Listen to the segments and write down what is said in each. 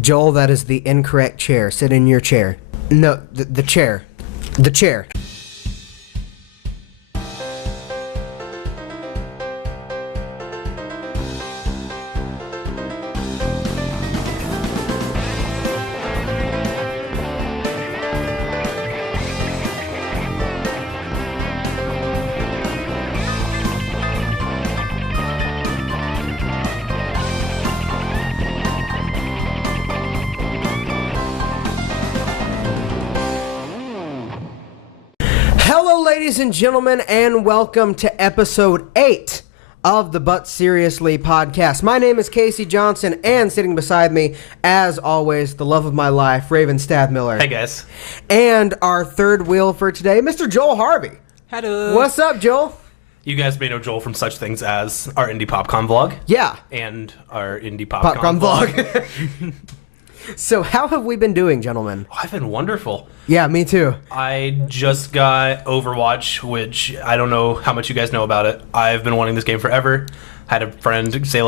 Joel, that is the incorrect chair. Sit in your chair. No, the chair. The chair. Ladies and gentlemen, and welcome to episode 8 of the But Seriously podcast. My name is Casey Johnson, and sitting beside me, as always, the love of my life, Raven Stadmiller. Hey, guys. And our third wheel for today, Mr. Joel Harvey. Hello. What's up, Joel? You guys may know Joel from such things as our Indie PopCon vlog. Yeah. And our Indie PopCon vlog. So how have we been doing, gentlemen? Oh, I've been wonderful. Yeah, me too. I just got Overwatch, which I don't know how much you guys know about it. I've been wanting this game forever. I had a friend say,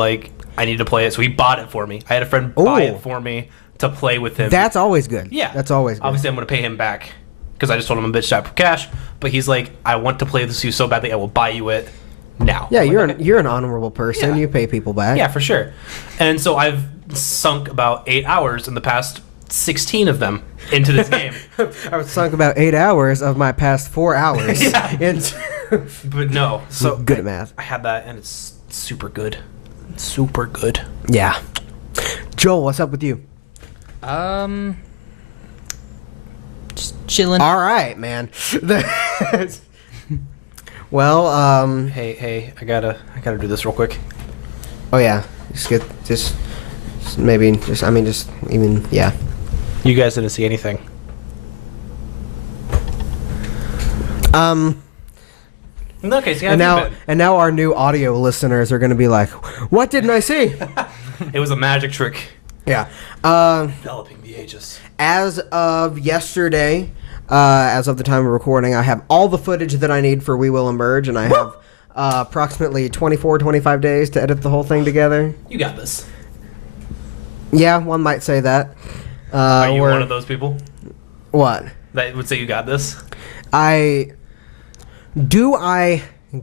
I need to play it, so he bought it for me. I had a friend buy it for me to play with him. That's always good. Yeah. That's always good. Obviously, I'm going to pay him back, because I just told him I'm bitched out for cash. But he's like, I want to play this with you so badly, I will buy you it now. Yeah, you're an honorable person. Yeah. You pay people back. Yeah, for sure. And so I've sunk about 8 hours in the past 16 of them into this game. I've sunk about 8 hours of my past 4 hours. Yeah. But no. So good at math. I had that, and it's super good. It's super good. Yeah. Joel, what's up with you? Just chilling. All right, man. Well, Hey, I gotta do this real quick. Oh yeah, yeah. You guys didn't see anything. Okay, so and now our new audio listeners are going to be like, "What didn't I see?" It was a magic trick. Yeah. Developing the Aegis. As of yesterday, as of the time of recording, I have all the footage that I need for We Will Emerge, and I have approximately 25 days to edit the whole thing together. You got this. Yeah, one might say that. Are you one of those people? What? That would say you got this? I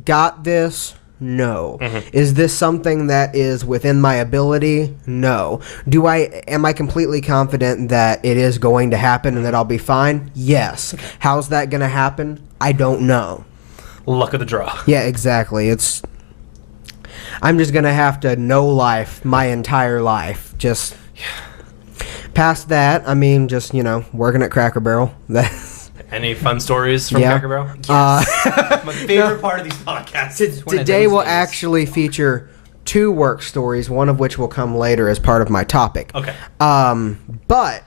got this? No. Mm-hmm. Is this something that is within my ability? No. Am I completely confident that it is going to happen and that I'll be fine? Yes. Okay. How's that going to happen? I don't know. Luck of the draw. Yeah, exactly. I'm just going to have to know life my entire life. Just past that, just, working at Cracker Barrel. Any fun stories from Cracker Barrel? Yes. My favorite part of these podcasts. Today will actually feature 2 work stories, one of which will come later as part of my topic. Okay. But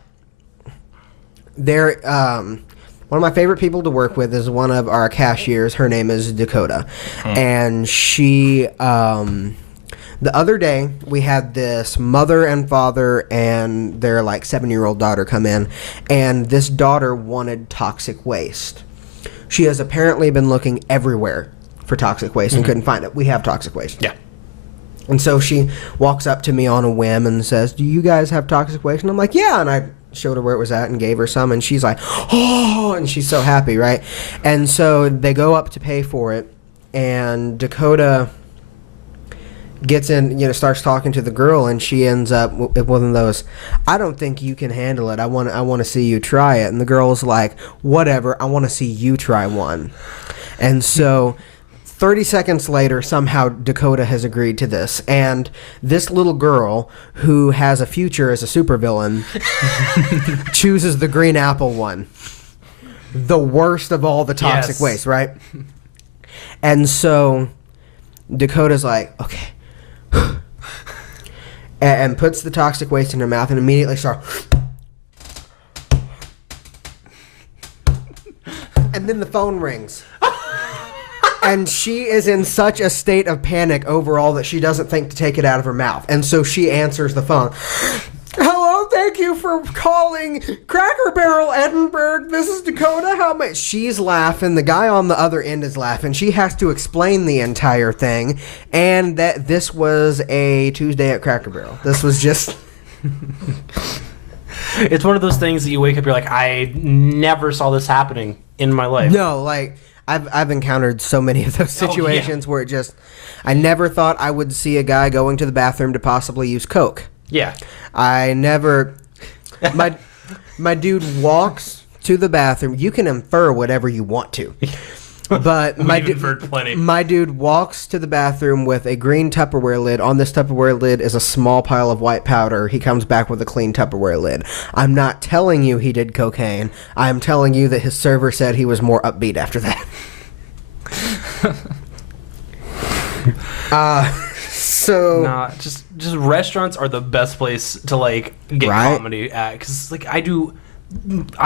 one of my favorite people to work with is one of our cashiers. Her name is Dakota. And she, the other day, we had this mother and father and their 7-year-old daughter come in, and this daughter wanted toxic waste. She has apparently been looking everywhere for toxic waste and couldn't find it. We have toxic waste. Yeah. And so she walks up to me on a whim and says, "Do you guys have toxic waste?" And I'm like, "Yeah." And I showed her where it was at and gave her some, and she's like, "Oh," and she's so happy, right? And so they go up to pay for it, and Dakota gets in, starts talking to the girl, and she ends up with one of those, "I don't think you can handle it. I want to see you try it." And the girl's like, "Whatever, I want to see you try one." And so 30 seconds later, somehow Dakota has agreed to this. And this little girl, who has a future as a supervillain, chooses the green apple one. The worst of all the toxic waste, right? And so Dakota's like, "Okay." And puts the toxic waste in her mouth and immediately starts. And then the phone rings. And she is in such a state of panic overall that she doesn't think to take it out of her mouth. And so she answers the phone. "Hello, thank you for calling Cracker Barrel, Edinburgh. This is Dakota. How much?" She's laughing. The guy on the other end is laughing. She has to explain the entire thing. And that this was a Tuesday at Cracker Barrel. This was just... It's one of those things that you wake up, you're like, I never saw this happening in my life. No, like I've encountered so many of those situations where I never thought I would see a guy going to the bathroom to possibly use coke. Yeah. I never. My dude walks to the bathroom. You can infer whatever you want to. But my dude walks to the bathroom with a green Tupperware lid. On this Tupperware lid is a small pile of white powder. He comes back with a clean Tupperware lid. I'm not telling you he did cocaine. I'm telling you that his server said he was more upbeat after that. So nah, just restaurants are the best place to like get comedy at, because like I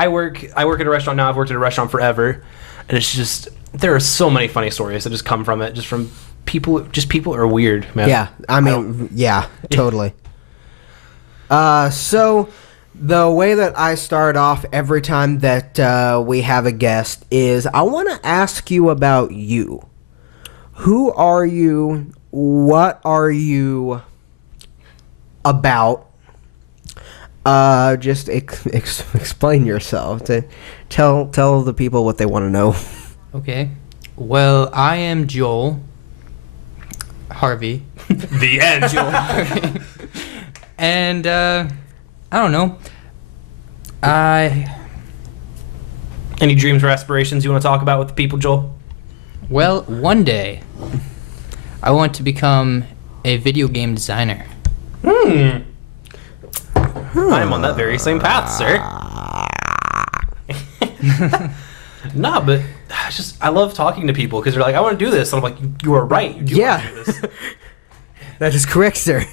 work at a restaurant now. I've worked at a restaurant forever, and it's just there are so many funny stories that just come from it, just from people. Just people are weird, man. Yeah, I mean, yeah, totally. So the way that I start off every time that we have a guest is I want to ask you about you. Who are you? What are you about? Just explain yourself. Tell the people what they want to know. Okay. Well, I am Joel Harvey. The end. Joel Harvey. And, I don't know. Any dreams or aspirations you want to talk about with the people, Joel? Well, one day, I want to become a video game designer. I'm on that very same path, sir. Nah, but I love talking to people because they're like, I want to do this. And I'm like, you are right. You do want to do this. That is correct, sir.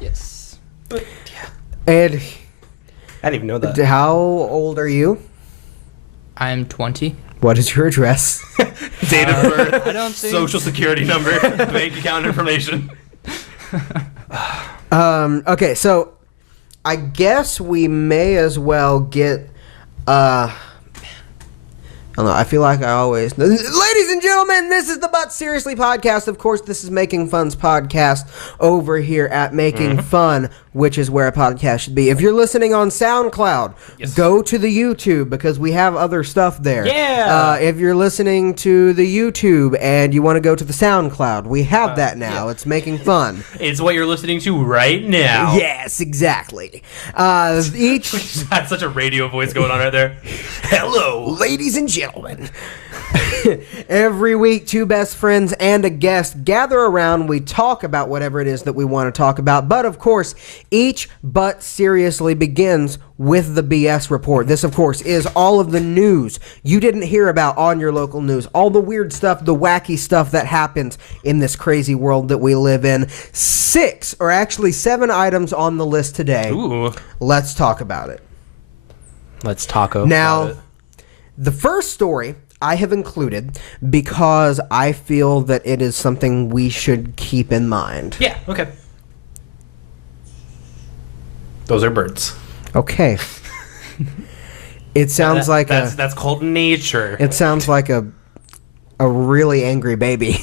Yes. But, yeah. And I didn't even know that. how old are you? I'm 20. What is your address? Date of birth, I don't think... social security number, bank account information. Okay, so I guess we may as well get I don't know. I feel like I always... Ladies and gentlemen, this is the But Seriously podcast. Of course, this is Making Fun's podcast over here at Making Fun, which is where a podcast should be. If you're listening on SoundCloud, go to the YouTube because we have other stuff there. Yeah. If you're listening to the YouTube and you want to go to the SoundCloud, we have that now. It's Making Fun. It's what you're listening to right now. Yes, exactly. That's such a radio voice going on right there. Hello. Ladies and gentlemen. Every week, two best friends and a guest gather around. We talk about whatever it is that we want to talk about. But, of course, each But Seriously begins with the BS report. This, of course, is all of the news you didn't hear about on your local news. All the weird stuff, the wacky stuff that happens in this crazy world that we live in. 6, or actually 7 items on the list today. Ooh. Let's talk about it. Let's talk about it. The first story I have included because I feel that it is something we should keep in mind. Yeah, okay. Those are birds. Okay. It sounds that's called nature. It sounds like a really angry baby.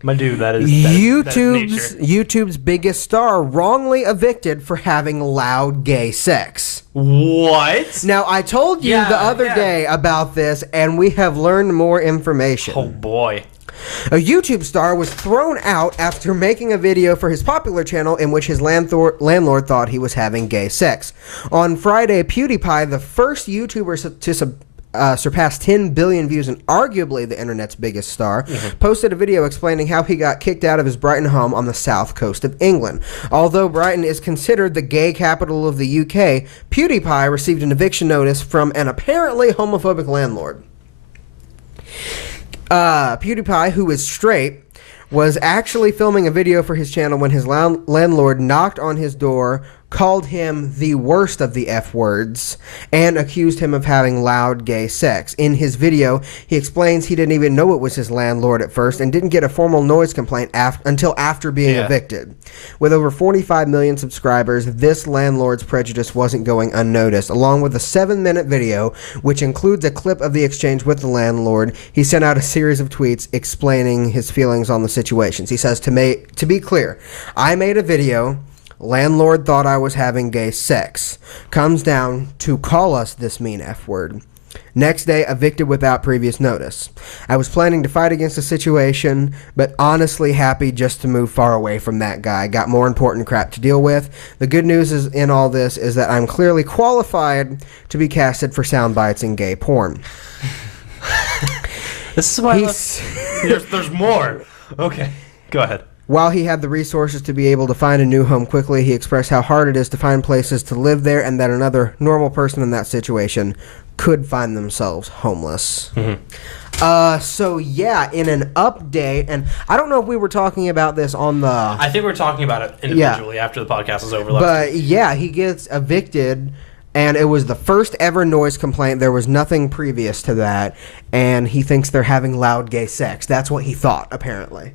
My dude, that is YouTube's biggest star wrongly evicted for having loud gay sex. What? Now, I told you the other day about this, and we have learned more information. Oh, boy. A YouTube star was thrown out after making a video for his popular channel in which his landlord thought he was having gay sex. On Friday, PewDiePie, the first YouTuber to surpassed 10 billion views and arguably the internet's biggest star, posted a video explaining how he got kicked out of his Brighton home on the south coast of England. Although Brighton is considered the gay capital of the UK, PewDiePie received an eviction notice from an apparently homophobic landlord. PewDiePie, who is straight, was actually filming a video for his channel when his landlord knocked on his door called him the worst of the F words, and accused him of having loud gay sex. In his video, he explains he didn't even know it was his landlord at first and didn't get a formal noise complaint until after being evicted. With over 45 million subscribers, this landlord's prejudice wasn't going unnoticed. Along with a 7-minute video, which includes a clip of the exchange with the landlord, he sent out a series of tweets explaining his feelings on the situations. He says, to be clear, I made a video. Landlord thought I was having gay sex. Comes down to call us this mean F word. Next day, evicted without previous notice. I was planning to fight against the situation, but honestly happy just to move far away from that guy. Got more important crap to deal with. The good news is in all this is that I'm clearly qualified to be casted for sound bites in gay porn. This is why there's more. Okay, go ahead. While he had the resources to be able to find a new home quickly, he expressed how hard it is to find places to live there and that another normal person in that situation could find themselves homeless. So yeah, in an update, and I don't know if we were talking about this on the... I think we were talking about it individually after the podcast was over. But yeah, he gets evicted, and it was the first ever noise complaint. There was nothing previous to that, and he thinks they're having loud gay sex. That's what he thought, apparently.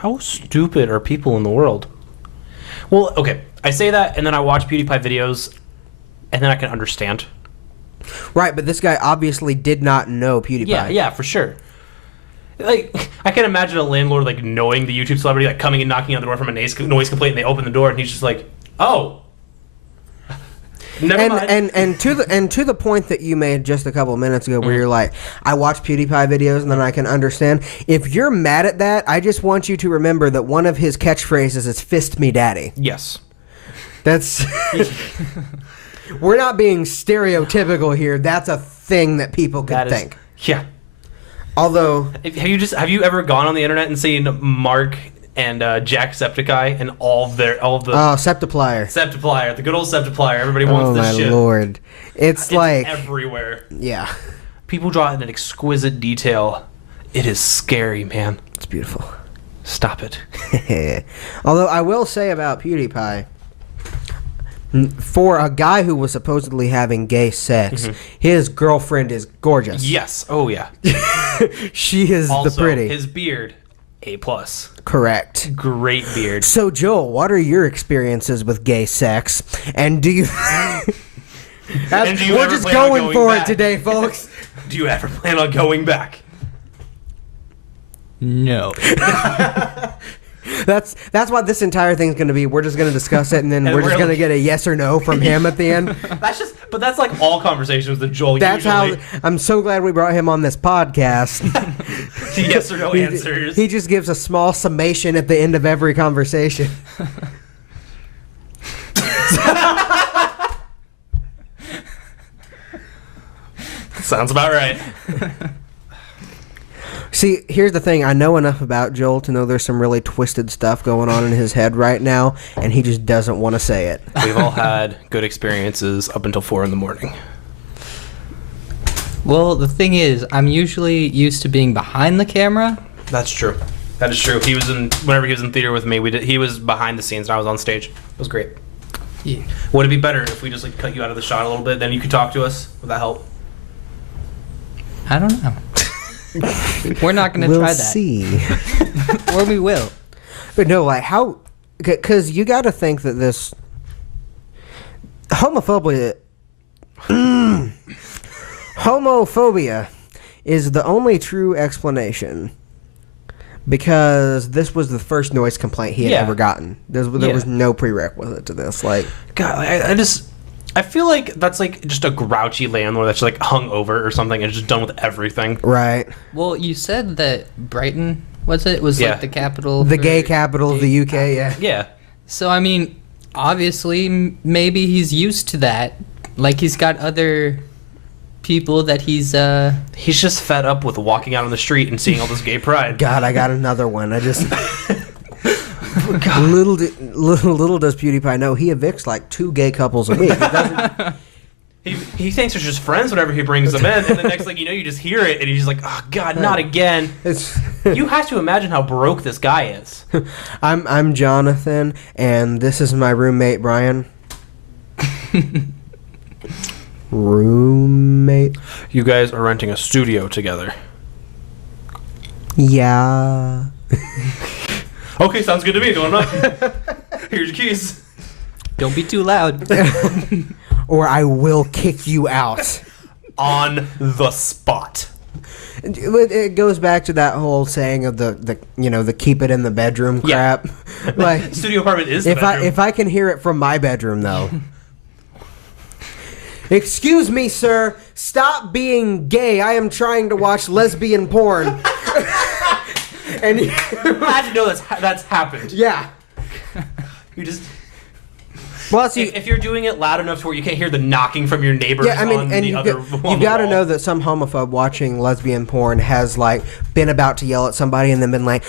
How stupid are people in the world? Well, okay, I say that, and then I watch PewDiePie videos, and then I can understand. Right, but this guy obviously did not know PewDiePie. Yeah, for sure. Like, I can imagine a landlord, like, knowing the YouTube celebrity, like, coming and knocking on the door from a noise complaint, and they open the door, and he's just like, oh. Never mind. And to the point that you made just a couple of minutes ago, where you're like, I watch PewDiePie videos and then I can understand. If you're mad at that, I just want you to remember that one of his catchphrases is "Fist me, daddy." Yes, that's. We're not being stereotypical here. That's a thing that people could think. Yeah. Although, have you ever gone on the internet and seen Mark and Jacksepticeye and all of the Septiplier, the good old Septiplier. Everybody wants this shit. Oh my lord, it's like everywhere. Yeah, people draw it in exquisite detail. It is scary, man. It's beautiful. Stop it. Although I will say about PewDiePie, for a guy who was supposedly having gay sex, his girlfriend is gorgeous. Yes. Oh yeah. She is also, the pretty. His beard, A+. Correct. Great beard. So, Joel, what are your experiences with gay sex? And do you... We're just going for it today, folks. Do you ever plan on going back? No. That's what this entire thing's going to be. We're just going to discuss it, and then we're just going to get a yes or no from him at the end. That's like all conversations with Joel. That's usually. How I'm so glad we brought him on this podcast. Yes or no answers. He just gives a small summation at the end of every conversation. Sounds about right. See, here's the thing. I know enough about Joel to know there's some really twisted stuff going on in his head right now, and he just doesn't want to say it. We've all had good experiences up until 4 a.m. Well, the thing is, I'm usually used to being behind the camera. That's true. That is true. Whenever he was in theater with me, he was behind the scenes and I was on stage. It was great. Yeah. Would it be better if we just like cut you out of the shot a little bit, then you could talk to us? Would that help? I don't know. We're not going to try that. We'll see. Or we will. But no, like how... Because you got to think that this... Homophobia is the only true explanation. Because this was the first noise complaint he had ever gotten. There was no prerequisite to this. Like, God, I feel like that's like just a grouchy landlord that's like hung over or something and just done with everything. Right. Well, you said that Brighton was like the capital, the gay capital of the UK. Yeah. So I mean, obviously, maybe he's used to that. Like he's got other people that he's just fed up with walking out on the street and seeing all this gay pride. God, I got another one. I just. Little does PewDiePie know he evicts like 2 gay couples a week. He thinks they're just friends whenever he brings them in, and the next thing you know, you just hear it, and he's like, "Oh God, not again!" You have to imagine how broke this guy is. I'm Jonathan, and this is my roommate Brian. Roommate. You guys are renting a studio together. Yeah. Okay, sounds good to me. Going up. Here's your keys. Don't be too loud. Or I will kick you out. On the spot. It goes back to that whole saying of the keep it in the bedroom crap. Yeah. Like Studio apartment is the bedroom. if I can hear it from my bedroom though. Excuse me, sir. Stop being gay. I am trying to watch lesbian porn. And I had to know that's happened. yeah. You just. Well, see, If you're doing it loud enough to where you can't hear the knocking from your neighbors yeah, I mean, on and the you other you got to know that some homophobe watching lesbian porn has like been about to yell at somebody and then been like,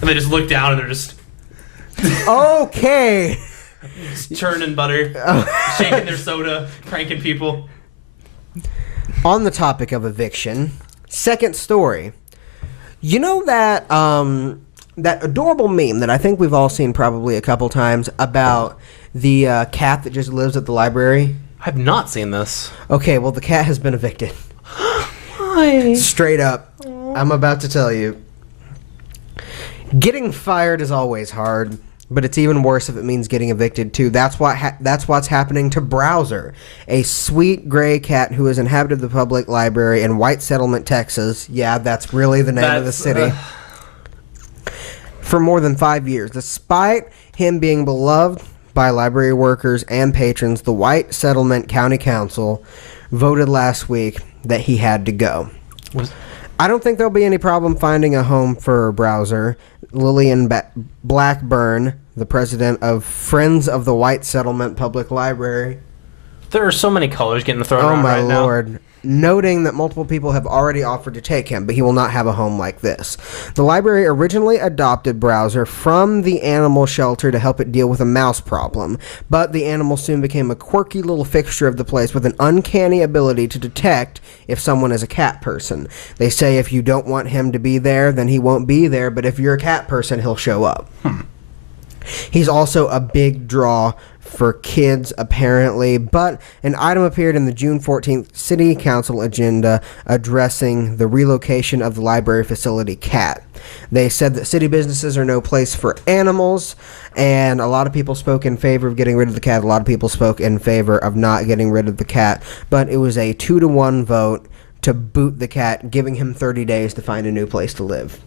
and they just look down and they're just okay. churning butter, shaking their soda, pranking people. On the topic of eviction, second story. You know that that adorable meme that I think we've all seen probably a couple times about the cat that just lives at the library? I've not seen this. Okay, well, the cat has been evicted. Why? Straight up. I'm about to tell you. Getting fired is always hard, but it's even worse if it means getting evicted too. That's what's happening to Browser, a sweet gray cat who has inhabited the public library in White Settlement, Texas. Yeah, that's really the name of the city. For more than 5 years. Despite him being beloved by library workers and patrons, the White Settlement County Council voted last week that he had to go. I don't think there'll be any problem finding a home for Browser. Lillian Blackburn, the president of Friends of the White Settlement Public Library. There are so many colors getting thrown around right now. Oh, my Lord. Noting that multiple people have already offered to take him, but he will not have a home like this. The library originally adopted Browser from the animal shelter to help it deal with a mouse problem, but the animal soon became a quirky little fixture of the place with an uncanny ability to detect if someone is a cat person. They say if you don't want him to be there, then he won't be there, but if you're a cat person, he'll show up. He's also a big draw for kids, apparently, but an item appeared in the June 14th City Council agenda addressing the relocation of the library facility cat. They said that city businesses are no place for animals, and a lot of people spoke in favor of getting rid of the cat. A lot of people spoke in favor of not getting rid of the cat, but it was a 2-to-1 vote to boot the cat, giving him 30 days to find a new place to live.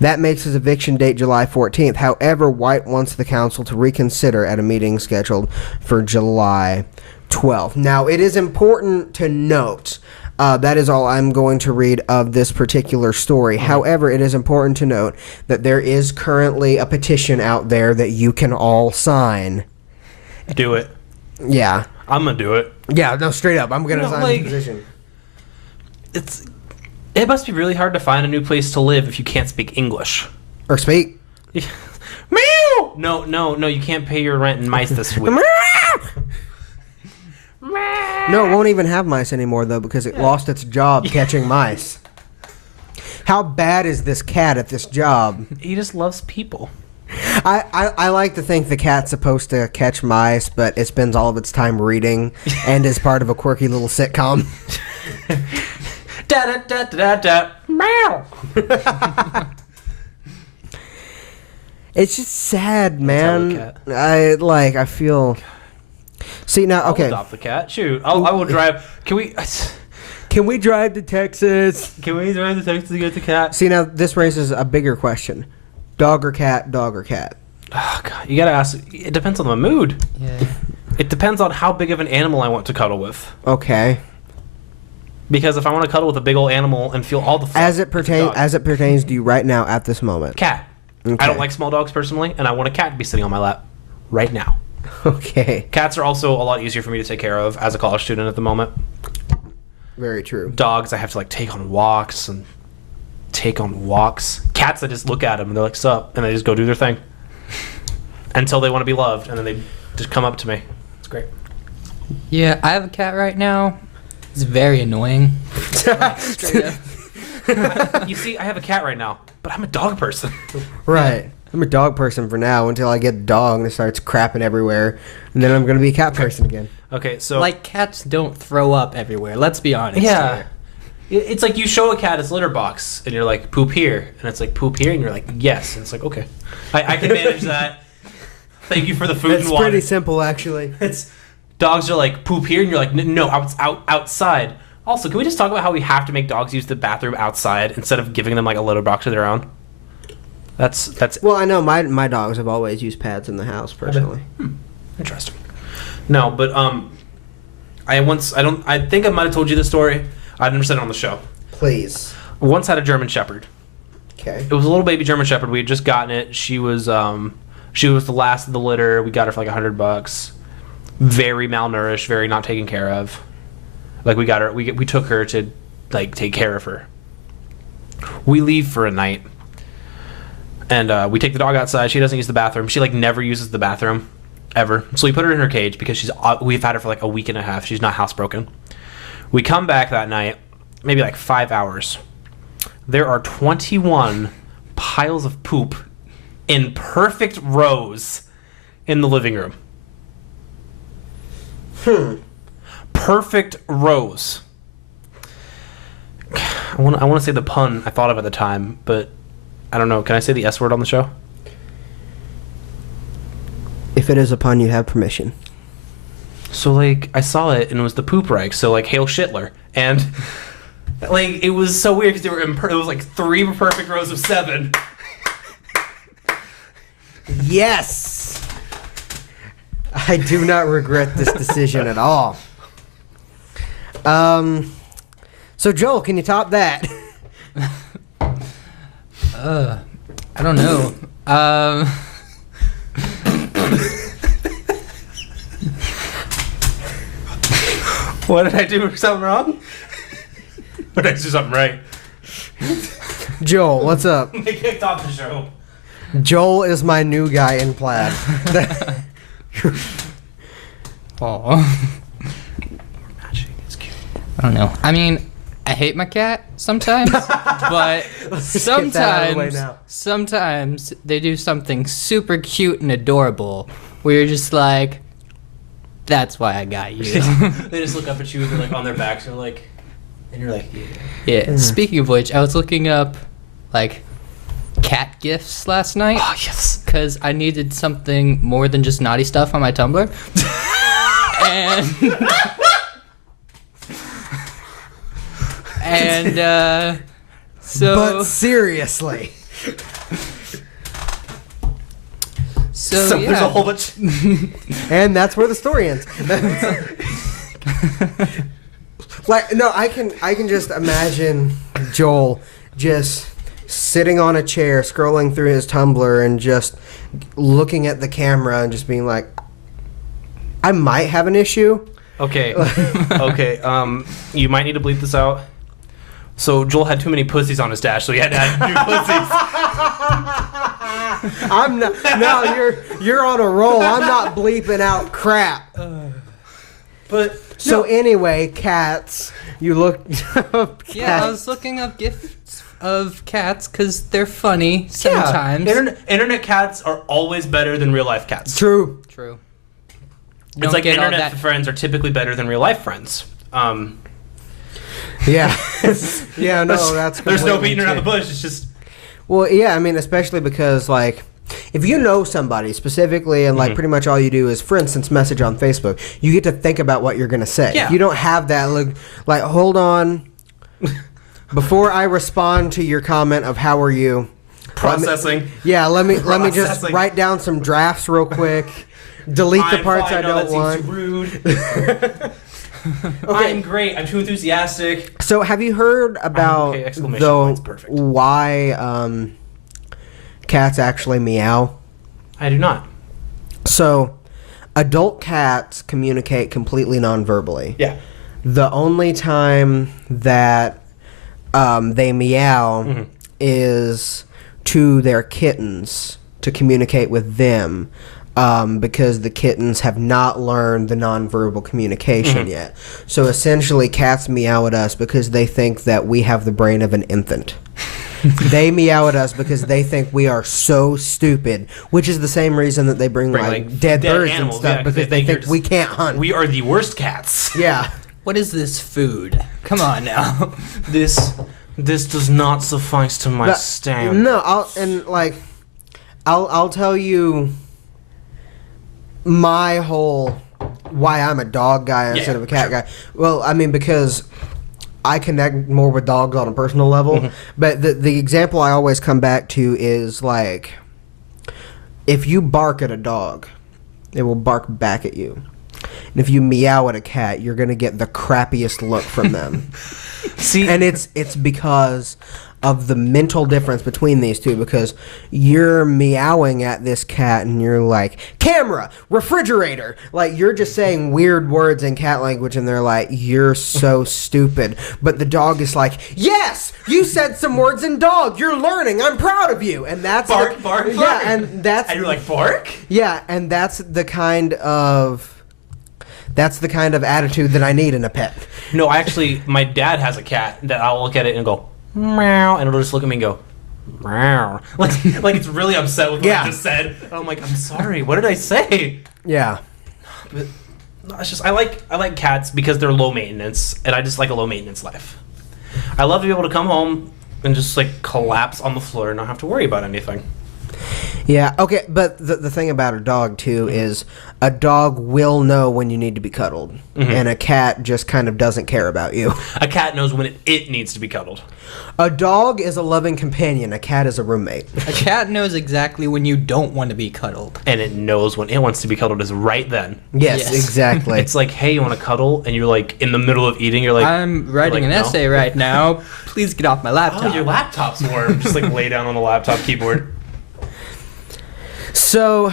That makes his eviction date July 14th. However, White wants the council to reconsider at a meeting scheduled for July 12th. Now, it is important to note, that is all I'm going to read of this particular story. However, it is important to note that there is currently a petition out there that you can all sign. Do it. Yeah. I'm going to do it. Yeah, no, straight up. I'm going to sign the petition. It must be really hard to find a new place to live if you can't speak English. Or speak. Meow! No, you can't pay your rent in mice this week. No, it won't even have mice anymore, though, because it lost its job catching mice. How bad is this cat at this job? He just loves people. I like to think the cat's supposed to catch mice, but it spends all of its time reading and is part of a quirky little sitcom. Da da da da da. Meow. It's just sad, man. I feel. See now, okay. I'll adopt the cat. Shoot, I will drive. Can we drive to Texas? Can we drive to Texas to get the cat? See now, this raises a bigger question: dog or cat? Dog or cat? Oh God, you gotta ask. It depends on the mood. Yeah. It depends on how big of an animal I want to cuddle with. Okay. Because if I want to cuddle with a big old animal and feel all the fun, as it pertains to you right now at this moment. Cat. Okay. I don't like small dogs personally, and I want a cat to be sitting on my lap right now. Okay. Cats are also a lot easier for me to take care of as a college student at the moment. Very true. Dogs, I have to like take on walks. Cats, I just look at them and they're like, "Sup," and they just go do their thing until they want to be loved, and then they just come up to me. It's great. Yeah, I have a cat right now. It's very annoying. Straight up. You see, I have a cat right now, but I'm a dog person. Right. I'm a dog person for now until I get a dog and it starts crapping everywhere, and then I'm gonna be a cat person again. Okay, so Like, cats don't throw up everywhere. Let's be honest. yeah, here. it's like you show a cat its litter box, and you're like, poop here, and it's like poop here, and you're like, yes, and it's like, okay, I can manage that. Thank you for the food It's and water. pretty simple, actually. It's dogs are like poop here, and you're like, no, outside. Also, can we just talk about how we have to make dogs use the bathroom outside instead of giving them like a litter box of their own? That's Well, I know my dogs have always used pads in the house personally. interesting. No, but I think I might have told you this story. I've never said it on the show. Please. I once had a German Shepherd. Okay. It was a little baby German Shepherd. We had just gotten it. She was the last of the litter. We got her for like $100. Very malnourished, very not taken care of. Like we got her, we took her to like take care of her. We leave for a night, and we take the dog outside. She doesn't use the bathroom. She like never uses the bathroom, ever. So we put her in her cage because we've had her for like a week and a half. She's not housebroken. We come back that night, maybe like 5 hours. There are 21 piles of poop in perfect rows in the living room. Perfect rows. I want to say the pun I thought of at the time, but I don't know. Can I say the S word on the show? If it is a pun, you have permission. So like I saw it and it was the poop rag. So like Hail Shitler, and like it was so weird because it was like 3 perfect rows of 7. Yes. I do not regret this decision at all. So Joel, can you top that? I don't know. What did I do? Something wrong? Or did I do something right? Joel, what's up? They kicked off the show. Joel is my new guy in plaid. Aw. Magic, it's cute. I don't know. I mean, I hate my cat sometimes, but Let's get that out of the way now. sometimes they do something super cute and adorable where you're just like, that's why I got you. They just look up at you and they're like on their backs. They're like, and you're like, yeah. Yeah. Speaking of which, I was looking up like cat gifts last night. Oh yes. Because I needed something more than just naughty stuff on my Tumblr. So But seriously. so yeah. There's a whole bunch. And that's where the story ends. Like, no, I can just imagine Joel just sitting on a chair, scrolling through his Tumblr, and just looking at the camera and just being like, I might have an issue. Okay. Okay. You might need to bleep this out. So Joel had too many pussies on his dash, so he had to add new pussies. I'm not. No, you're on a roll. I'm not bleeping out crap. But So anyway, cats. You looked up cats. Yeah, I was looking up gifts of cats because they're funny sometimes. Internet cats are always better than real life cats. True. True. It's Don't like get all internet that- friends are typically better than real life friends. Yeah. Yeah, no, that's There's no completely beating around the true. bush. It's just Well, yeah, I mean, especially because, like, if you know somebody specifically and, like, pretty much all you do is, for instance, message on Facebook, you get to think about what you're going to say. Yeah. You don't have that, like, hold on. Before I respond to your comment of how are you, processing. let me just Processing. write down some drafts real quick. Delete the parts I don't want. Rude. I'm great. I'm too enthusiastic. So, have you heard about okay, exclamation points, perfect. why cats actually meow? I do not. So, adult cats communicate completely non-verbally. Yeah. The only time that they meow is to their kittens to communicate with them. Because the kittens have not learned the nonverbal communication yet. So essentially, cats meow at us because they think that we have the brain of an infant. They meow at us because they think we are so stupid, which is the same reason that they bring like dead birds animals, and stuff, yeah, because they think we can't hunt. We are the worst cats. Yeah. What is this food? Come on now. This does not suffice to my stamp. No, I'll tell you my whole why I'm a dog guy instead of a cat guy. Well, I mean, because I connect more with dogs on a personal level. Mm-hmm. But the example I always come back to is like, if you bark at a dog, it will bark back at you. And if you meow at a cat, you're gonna get the crappiest look from them. See, and it's because of the mental difference between these two, because you're meowing at this cat and you're like, camera, refrigerator, like you're just saying weird words in cat language and they're like, you're so stupid. But the dog is like, yes, you said some words in dog, you're learning, I'm proud of you. And that's bark, bark, bark. Yeah, and that's, and you're like, bark? Yeah, and that's the kind of attitude that I need in a pet. No, actually, my dad has a cat that I'll look at it and go, meow, and it'll just look at me and go, meow. Like it's really upset with what I just said. And I'm like, I'm sorry, what did I say? Yeah. But no, it's just, I like cats because they're low maintenance, and I just like a low maintenance life. I love to be able to come home and just like collapse on the floor and not have to worry about anything. Yeah, okay, but the thing about a dog, too, is a dog will know when you need to be cuddled, and a cat just kind of doesn't care about you. A cat knows when it needs to be cuddled. A dog is a loving companion. A cat is a roommate. A cat knows exactly when you don't want to be cuddled. And it knows when it wants to be cuddled is right then. Yes. Exactly. It's like, hey, you want to cuddle? And you're like, in the middle of eating, you're like... I'm writing an essay right now. Please get off my laptop. Oh, your laptop's warm. Just like lay down on the laptop keyboard. So,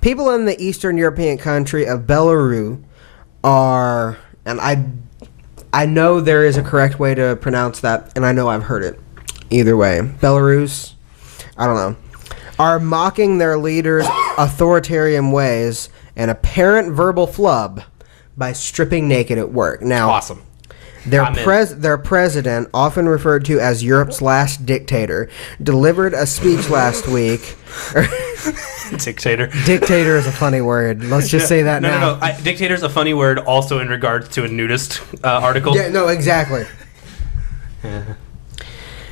people in the Eastern European country of Belarus are, and I know there is a correct way to pronounce that, and I know I've heard it. Either way, Belarus, I don't know, are mocking their leader's authoritarian ways and apparent verbal flub by stripping naked at work. Now, awesome. Their president, often referred to as Europe's last dictator, delivered a speech last week. Dictator. Dictator is a funny word. Let's just say that now. No. Dictator is a funny word also in regards to a nudist article. Yeah, no, exactly.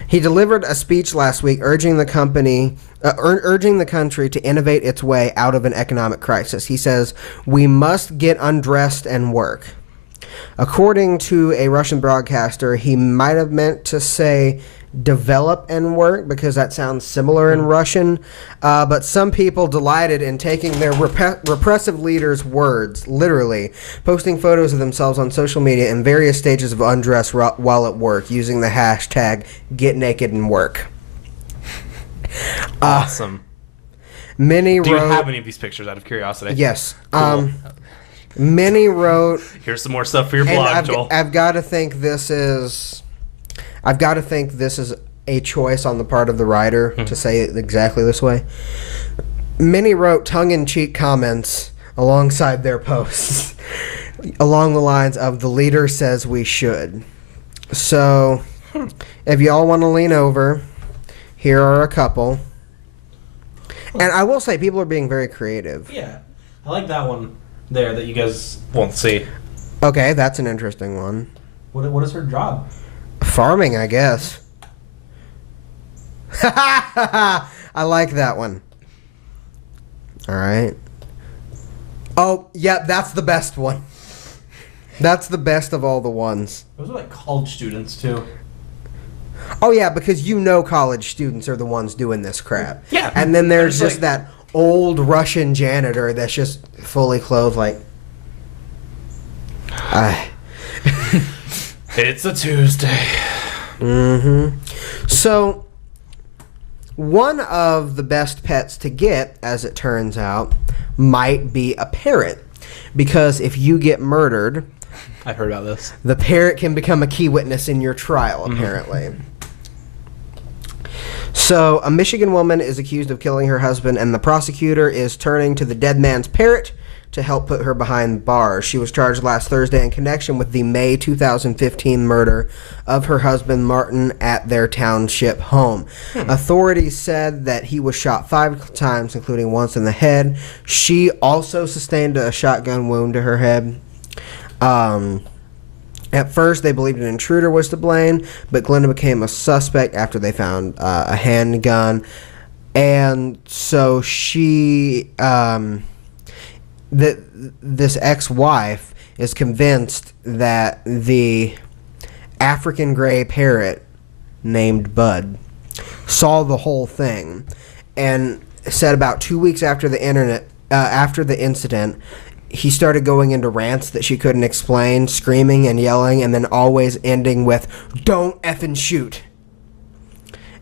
He delivered a speech last week urging the country to innovate its way out of an economic crisis. He says, "We must get undressed and work." According to a Russian broadcaster, he might have meant to say develop and work because that sounds similar in Russian. But some people delighted in taking their repressive leader's words, literally, posting photos of themselves on social media in various stages of undress while at work, using the hashtag #GetNakedAndWork. Awesome. Many Do you have any of these pictures out of curiosity? Yes. Cool. Many wrote. Here's some more stuff for your blog, Joel. I've got to think this is a choice on the part of the writer to say it exactly this way. Many wrote tongue-in-cheek comments alongside their posts, along the lines of "the leader says we should." So, if y'all want to lean over, here are a couple. And I will say, people are being very creative. Yeah, I like that one there that you guys won't see. Okay, that's an interesting one. What is her job? Farming, I guess. I like that one. All right. Oh, yeah, that's the best one. That's the best of all the ones. Those are like college students, too. Oh, yeah, because you know college students are the ones doing this crap. Yeah. And then there's just that old Russian janitor that's just fully clothed like... It's a Tuesday. Mm-hmm. So, one of the best pets to get, as it turns out, might be a parrot. Because if you get murdered... I've heard about this. The parrot can become a key witness in your trial, apparently. So, a Michigan woman is accused of killing her husband, and the prosecutor is turning to the dead man's parrot to help put her behind bars. She was charged last Thursday in connection with the May 2015 murder of her husband Martin at their township home. Authorities said that he was shot 5 times, including once in the head. She also sustained a shotgun wound to her head. At first, they believed an intruder was to blame, but Glenda became a suspect after they found a handgun. And so she, this ex-wife is convinced that the African gray parrot named Bud saw the whole thing, and said about 2 weeks after the incident, he started going into rants that she couldn't explain, screaming and yelling, and then always ending with, "Don't effing shoot."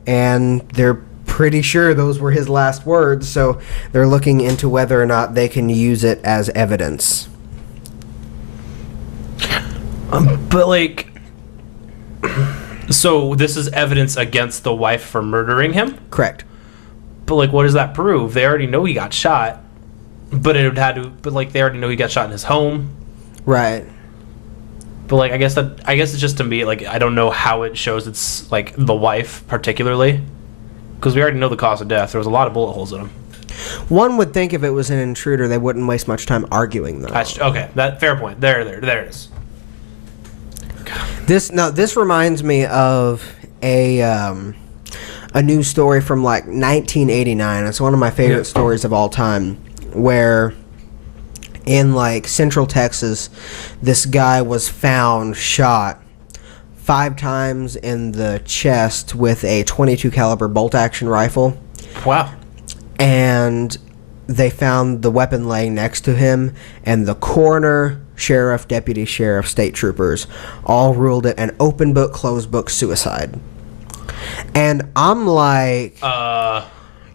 And they're pretty sure those were his last words, so they're looking into whether or not they can use it as evidence. But, like, so this is evidence against the wife for murdering him? Correct. But, like, what does that prove? They already know he got shot. But they already know he got shot in his home. Right. But, like, I guess it's just, to me, like, I don't know how it shows it's, like, the wife particularly, because we already know the cause of death. There was a lot of bullet holes in him. One would think if it was an intruder, they wouldn't waste much time arguing, though. Okay, that fair point. There it is. This reminds me of a news story from like 1989. It's one of my favorite stories of all time, where in like Central Texas, this guy was found shot 5 times in the chest with a .22 caliber bolt action rifle. Wow. And they found the weapon laying next to him, and the coroner, sheriff, deputy sheriff, state troopers all ruled it an open book, closed book suicide. And I'm like, I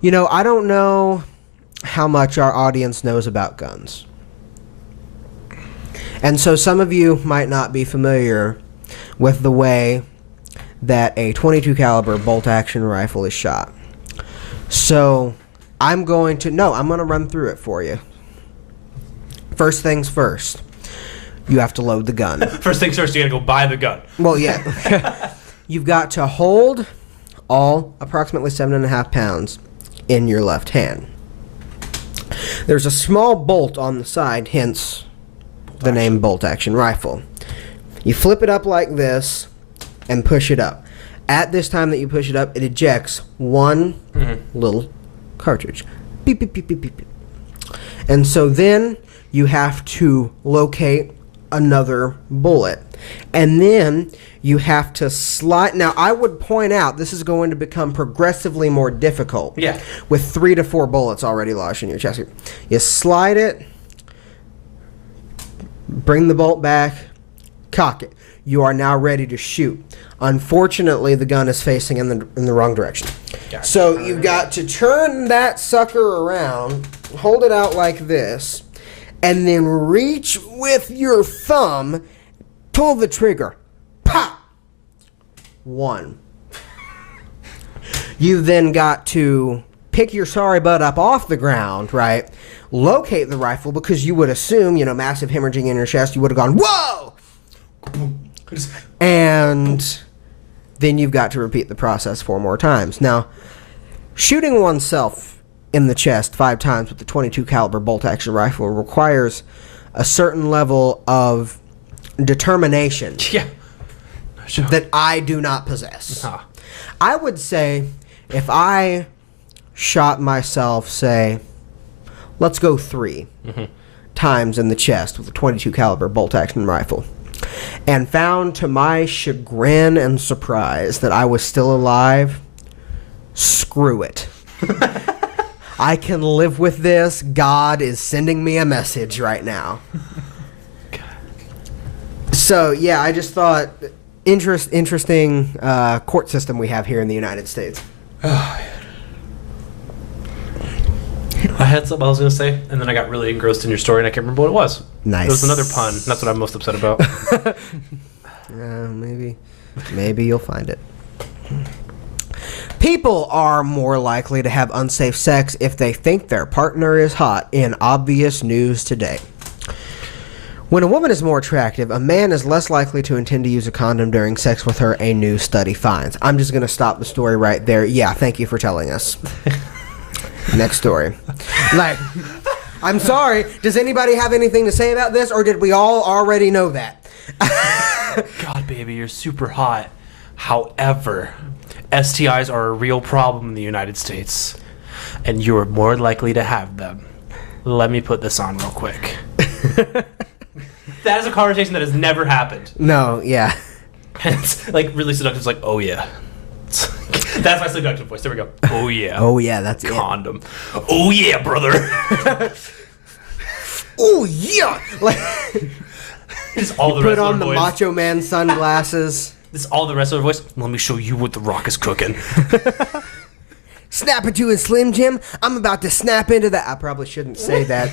don't know how much our audience knows about guns. And so some of you might not be familiar with the way that a .22 caliber bolt action rifle is shot. So I'm going to run through it for you. First things first, you have to load the gun. First things first, you gotta go buy the gun. Well, yeah. You've got to hold all approximately 7.5 pounds in your left hand. There's a small bolt on the side, hence the name bolt action rifle. You flip it up like this and push it up. At this time that you push it up, it ejects one little cartridge. Beep, beep, beep, beep, beep, beep. And so then you have to locate another bullet. And then you have to slide. Now, I would point out this is going to become progressively more difficult. Yeah. With 3 to 4 bullets already lodged in your chest. You slide it, bring the bolt back, cock it. You are now ready to shoot. Unfortunately, the gun is facing in the wrong direction. Gotcha. So you've got to turn that sucker around, hold it out like this, and then reach with your thumb, pull the trigger. Pop! 1. You then got to pick your sorry butt up off the ground, right? Locate the rifle, because you would assume, massive hemorrhaging in your chest, you would have gone, whoa! And then you've got to repeat the process 4 more times. Now, shooting oneself in the chest 5 times with the .22 caliber bolt action rifle requires a certain level of determination. Yeah. Sure. That I do not possess. Uh-huh. I would say if I shot myself, say, let's go 3 times in the chest with a .22 caliber bolt action rifle, and found to my chagrin and surprise that I was still alive, screw it. I can live with this. God is sending me a message right now. So, yeah, I just thought interesting court system we have here in the United States. I had something I was going to say, and then I got really engrossed in your story, and I can't remember what it was. Nice. It was another pun. That's what I'm most upset about. Maybe you'll find it. People are more likely to have unsafe sex if they think their partner is hot, in obvious news today. When a woman is more attractive, a man is less likely to intend to use a condom during sex with her, a new study finds. I'm just going to stop the story right there. Yeah, thank you for telling us. Next story. Like, I'm sorry. Does anybody have anything to say about this, or did we all already know that? God, baby, you're super hot. However, STIs are a real problem in the United States, and you're more likely to have them. Let me put this on real quick. That is a conversation that has never happened. No, yeah. And it's like really seductive. It's like, oh yeah. That's my seductive voice. There we go. Oh yeah. Oh yeah, that's condom. Oh yeah, brother. Oh yeah. Like, it's all the put rest on of the voice. Macho Man sunglasses. This is all the rest of her voice. Let me show you what the Rock is cooking. Snap into a Slim Jim. I'm about to snap into that. I probably shouldn't say that.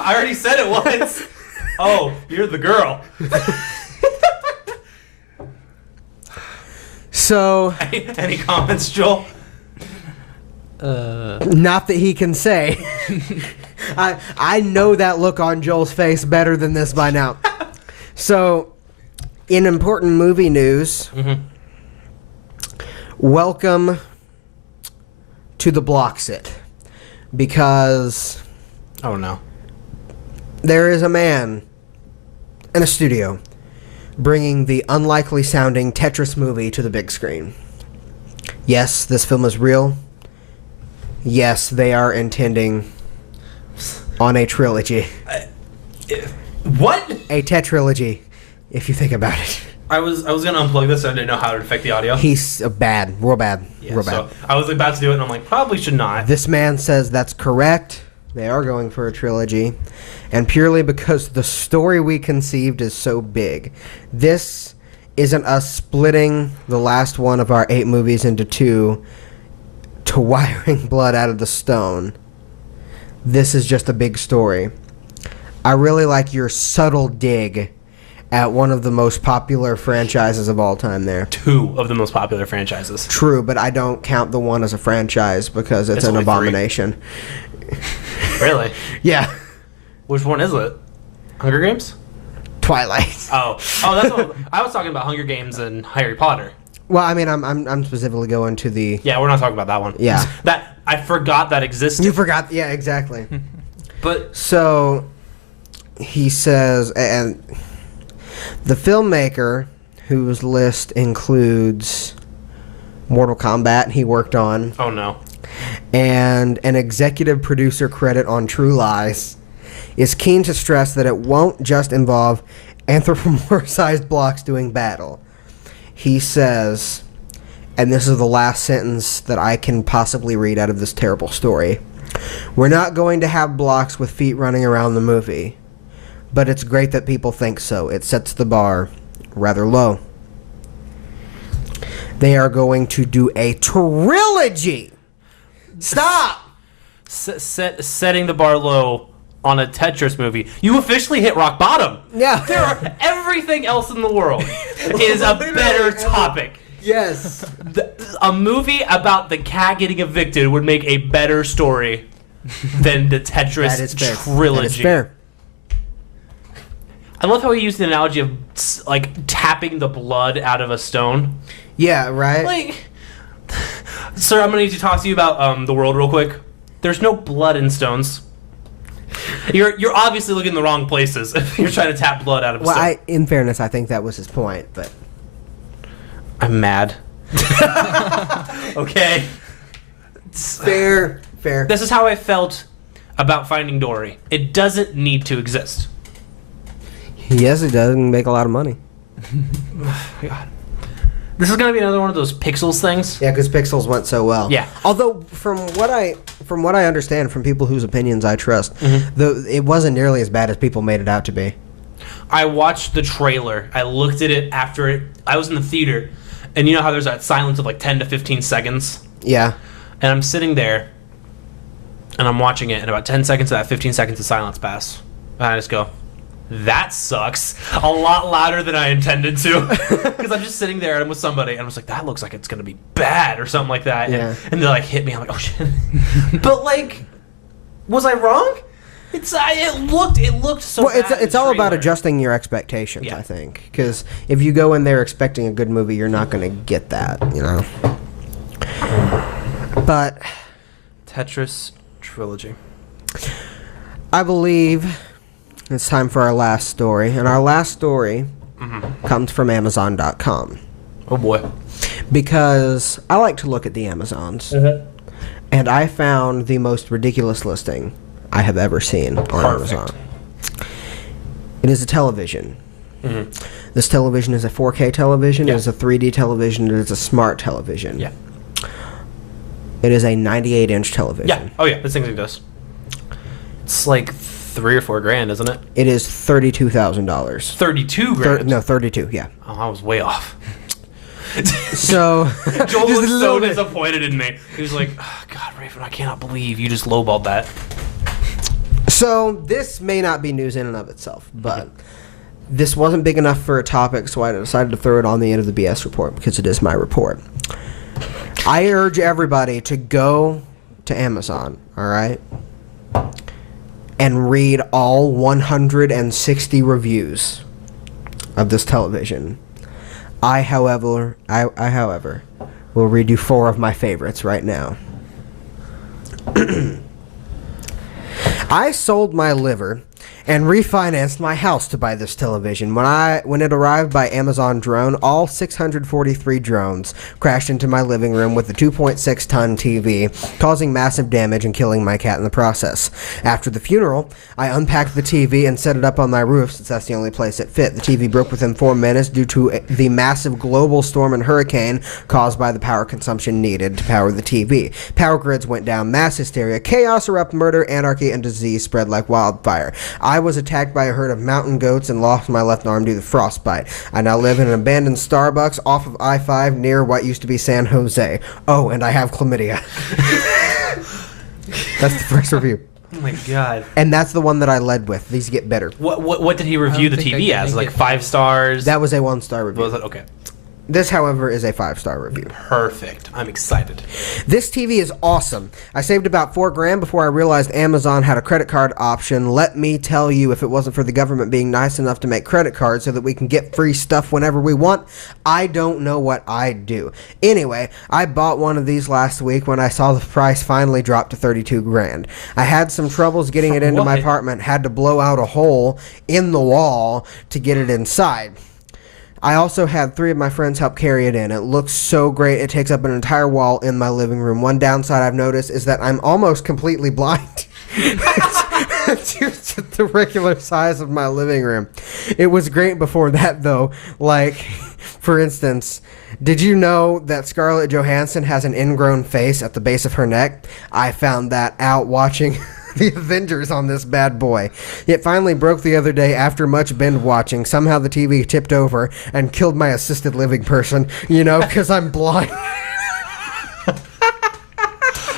I already said it once. Oh, you're the girl. So, any comments, Joel? not that he can say. I know that look on Joel's face better than this by now. So, in important movie news, welcome to the Bloxit, because Oh no. there is a man in a studio bringing the unlikely sounding Tetris movie to the big screen. Yes, this film is real. Yes, they are intending on a trilogy. What? A tetrilogy, if you think about it. I was gonna unplug this. So I didn't know how to affect the audio. He's bad, real bad, Yeah, real bad. so I was about to do it, and I'm like, probably should not. This man says that's correct. They are going for a trilogy. And purely because the story we conceived is so big. This isn't us splitting the last one of our 8 movies into 2 to wiring blood out of the stone. This is just a big story. I really like your subtle dig at one of the most popular franchises of all time there. 2 of the most popular franchises. True, but I don't count the one as a franchise because it's an only 3. abomination. Really? Yeah. Which one is it? Hunger Games? Twilight. Oh, that's what I was talking about. Hunger Games and Harry Potter. Well, I mean, I'm specifically going to the... Yeah, we're not talking about that one. Yeah. That I forgot that existed. You forgot. Yeah, exactly. But So, he says, and the filmmaker, whose list includes Mortal Kombat he worked on, oh no. and an executive producer credit on True Lies, is keen to stress that it won't just involve anthropomorphized blocks doing battle. He says, and this is the last sentence that I can possibly read out of this terrible story, "We're not going to have blocks with feet running around the movie, but it's great that people think so. It sets the bar rather low. They are going to do a trilogy." Stop! Setting the bar low on a Tetris movie. You officially hit rock bottom. Yeah. There are everything else in the world is a better topic. Yes. A movie about the cat getting evicted would make a better story than the Tetris That is fair. trilogy. That is fair. I love how he used the analogy of like tapping the blood out of a stone. Yeah, right? Like, sir, I'm gonna need to talk to you about the world real quick. There's no blood in stones. You're obviously looking in the wrong places if you're trying to tap blood out of a Well, stone. in fairness, I think that was his point, but... I'm mad. Okay. Fair. This is how I felt about Finding Dory. It doesn't need to exist. Yes, it does, and make a lot of money. God. This is gonna be another one of those Pixels things. Yeah, because Pixels went so well. Yeah. Although, from what I understand from people whose opinions I trust, it wasn't nearly as bad as people made it out to be. I watched the trailer. I looked at it after it. I was in the theater, and you know how there's that silence of like 10 to 15 seconds? Yeah. And I'm sitting there, and I'm watching it, and about 10 seconds of that 15 seconds of silence pass. And I just go, that sucks. A lot louder than I intended to. Because I'm just sitting there and I'm with somebody and I'm just like, that looks like it's going to be bad or something like that. Yeah. And they like hit me. I'm like, oh shit. But like, was I wrong? It looked so Well, bad it's in the all about trailer. adjusting your expectations, Yeah. I think. Because if you go in there expecting a good movie, you're not going to get that, you know? But Tetris Trilogy. I believe it's time for our last story. And our last story comes from Amazon.com. Oh boy. Because I like to look at the Amazons. And I found the most ridiculous listing I have ever seen on Amazon. It is a television. This television is a 4K television. Yeah. It is a 3D television. It is a smart television. Yeah. It is a 98-inch television. Yeah. Oh yeah, this thing does. It's like $3 or $4 grand, isn't it? It is $32,000. 32 grand. No, 32. Yeah. Oh, I was way off. So Joel just a was so little bit. disappointed in me. He was like, oh, God, Raven, I cannot believe you just lowballed that. So this may not be news in and of itself, but this wasn't big enough for a topic, so I decided to throw it on the end of the BS report because it is my report. I urge everybody to go to Amazon, all right, and read all 160 reviews of this television. I, however, will read you 4 of my favorites right now. I sold my liver and refinanced my house to buy this television. When it arrived by Amazon drone, all 643 drones crashed into my living room with a 2.6-ton TV, causing massive damage and killing my cat in the process. After the funeral, I unpacked the TV and set it up on my roof since that's the only place it fit. The TV broke within 4 minutes due to the massive global storm and hurricane caused by the power consumption needed to power the TV. Power grids went down, mass hysteria, chaos erupted, murder, anarchy, and disease spread like wildfire. I was attacked by a herd of mountain goats and lost my left arm due to frostbite. I now live in an abandoned Starbucks off of I-5 near what used to be San Jose. Oh, and I have chlamydia. That's the first review. Oh my God. And that's the one that I led with. These get better. What did he review the don't think I TV can as? make Like it. 5 stars? That was a 1-star review. was it? Okay. This, however, is a 5-star review. Perfect. I'm excited. This TV is awesome. I saved about $4 grand before I realized Amazon had a credit card option. Let me tell you, if it wasn't for the government being nice enough to make credit cards so that we can get free stuff whenever we want, I don't know what I'd do. Anyway, I bought one of these last week when I saw the price finally drop to 32 grand. I had some troubles getting it into my What? apartment, had to blow out a hole in the wall to get it inside. I also had 3 of my friends help carry it in. It looks so great. It takes up an entire wall in my living room. One downside I've noticed is that I'm almost completely blind. It's just the regular size of my living room. It was great before that, though. Like, for instance, did you know that Scarlett Johansson has an ingrown face at the base of her neck? I found that out watching the Avengers on this bad boy. It finally broke the other day after much binge watching. Somehow the TV tipped over and killed my assisted living person, you know, because I'm blind.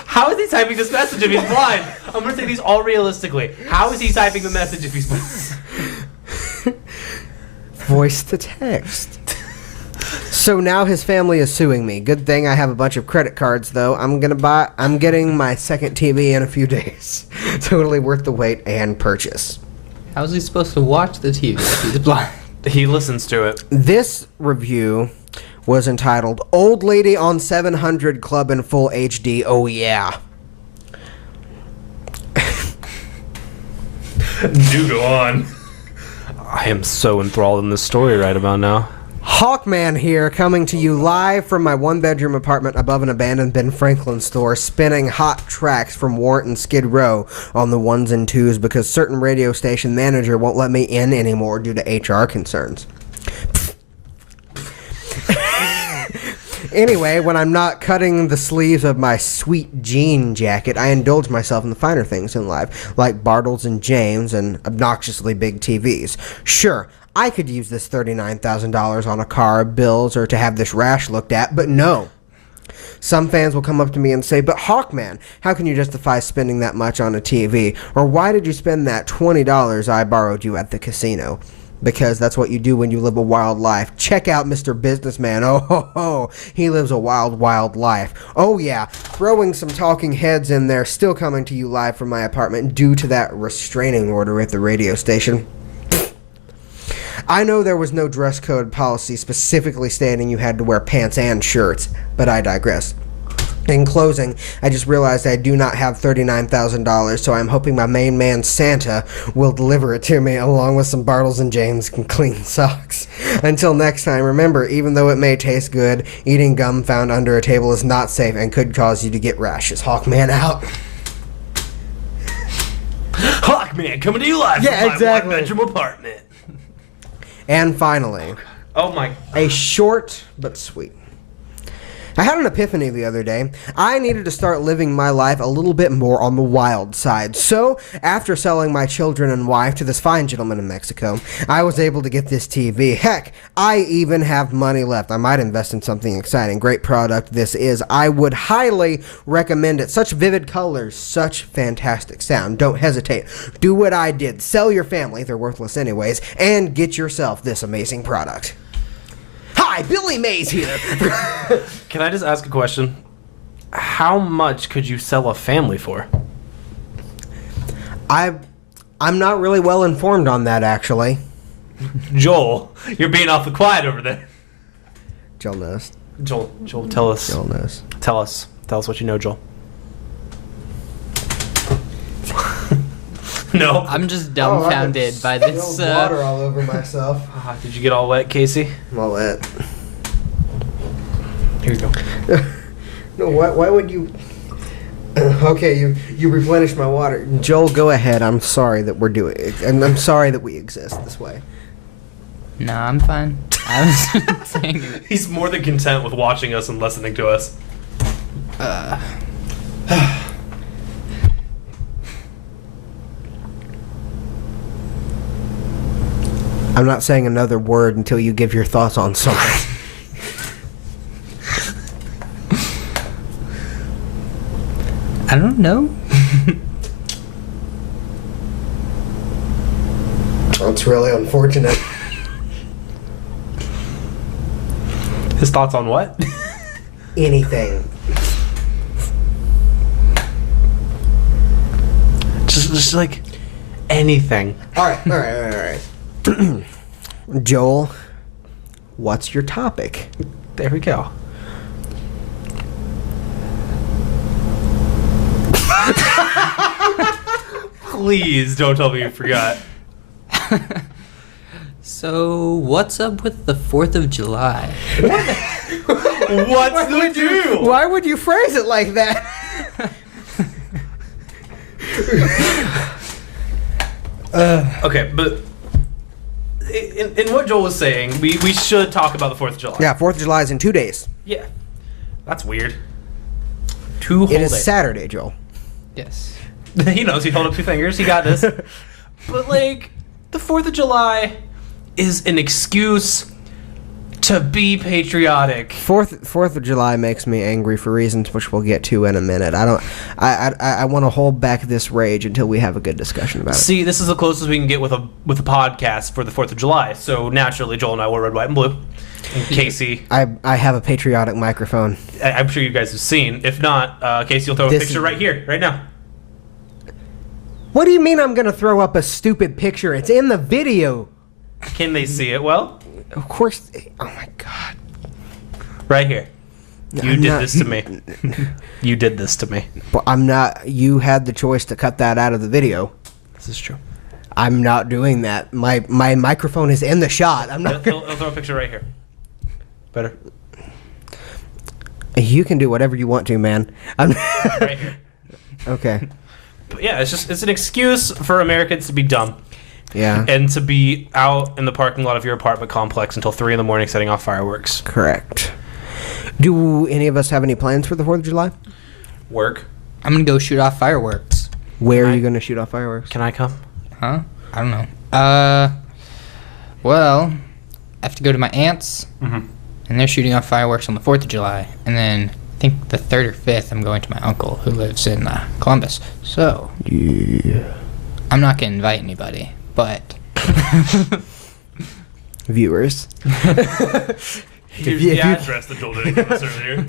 How is he typing this message if he's blind? I'm going to take these all realistically. How is he typing the message if he's blind? Voice to text. So now his family is suing me. Good thing I have a bunch of credit cards, though. I'm getting my second TV in a few days. Totally worth the wait and purchase. How's he supposed to watch the TV if he's blind? He listens to it. This review was entitled "Old Lady on 700 Club in Full HD." Oh yeah. Do go on. I am so enthralled in this story right about now. Hawkman here, coming to you live from my 1-bedroom apartment above an abandoned Ben Franklin store, spinning hot tracks from Warrant and Skid Row on the 1s and 2s because certain radio station manager won't let me in anymore due to HR concerns. Anyway, when I'm not cutting the sleeves of my sweet jean jacket, I indulge myself in the finer things in life, like Bartles and James and obnoxiously big TVs. Sure, I could use this $39,000 on a car, bills, or to have this rash looked at, but no. Some fans will come up to me and say, but Hawkman, how can you justify spending that much on a TV? Or why did you spend that $20 I borrowed you at the casino? Because that's what you do when you live a wild life. Check out Mr. Businessman. Oh, ho, ho. He lives a wild, wild life. Oh, yeah. Throwing some talking heads in there, still coming to you live from my apartment due to that restraining order at the radio station. I know there was no dress code policy specifically stating you had to wear pants and shirts, but I digress. In closing, I just realized I do not have $39,000, so I'm hoping my main man Santa will deliver it to me along with some Bartles and James clean socks. Until next time, remember, even though it may taste good, eating gum found under a table is not safe and could cause you to get rashes. Hawkman out. Hawkman coming to you live from my one-bedroom apartment. And finally, a short but sweet. I had an epiphany the other day. I needed to start living my life a little bit more on the wild side. So, after selling my children and wife to this fine gentleman in Mexico, I was able to get this TV. Heck, I even have money left. I might invest in something exciting. Great product this is. I would highly recommend it. Such vivid colors, such fantastic sound. Don't hesitate. Do what I did. Sell your family, they're worthless anyways, and get yourself this amazing product. Hi, Billy Mays here. Can I just ask a question? How much could you sell a family for? I'm not really well informed on that, actually. Joel, you're being awfully quiet over there. Joel knows. Joel, tell us. Joel knows. Tell us what you know, Joel. No. I'm just dumbfounded by this. Water all over myself. Did you get all wet, Casey? I'm all wet. Here you go. No, why would you... Okay, you replenished my water. Joel, go ahead. I'm sorry that we're doing it. And I'm sorry that we exist this way. No, I'm fine. I was saying it. He's more than content with watching us and listening to us. I'm not saying another word until you give your thoughts on something. I don't know. That's really unfortunate. His thoughts on what? Anything. Just like anything. All right. Joel, what's your topic? There we go. Please don't tell me you forgot. So, what's up with the 4th of July? What's the deal? Why would you phrase it like that? Okay, but in what Joel was saying, we should talk about the 4th of July. Yeah, 4th of July is in 2 days. Yeah. That's weird. 2 whole It is days. Saturday, Joel. Yes. He knows. He held up 2 fingers. He got this. But, like, the 4th of July is an excuse to be patriotic. 4th of July makes me angry for reasons which we'll get to in a minute. I want to hold back this rage until we have a good discussion about it. See, this is the closest we can get with a podcast for the 4th of July. So, naturally, Joel and I wore red, white, and blue. And Casey... I have a patriotic microphone. I'm sure you guys have seen. If not, Casey will throw a picture right here, right now. What do you mean I'm going to throw up a stupid picture? It's in the video. Can they see it well? Of course. Oh, my God. Right here. You did this to me. You did this to me. But I'm not. You had the choice to cut that out of the video. This is true. I'm not doing that. My microphone is in the shot. I'm not. He'll throw a picture right here. Better. You can do whatever you want to, man. Right here. Okay. But yeah, it's an excuse for Americans to be dumb. Yeah. And to be out in the parking lot of your apartment complex until 3 a.m. setting off fireworks. Correct. Do any of us have any plans for the 4th of July? Work. I'm gonna go shoot off fireworks. Where are you going to shoot off fireworks? Can I come? Huh? I don't know. Well, I have to go to my aunt's, and they're shooting off fireworks on the 4th of July. And then think the 3rd or 5th, I'm going to my uncle who lives in Columbus. So, Yeah. I'm not going to invite anybody, but... Viewers. Here's the address that Joel didn't give us earlier.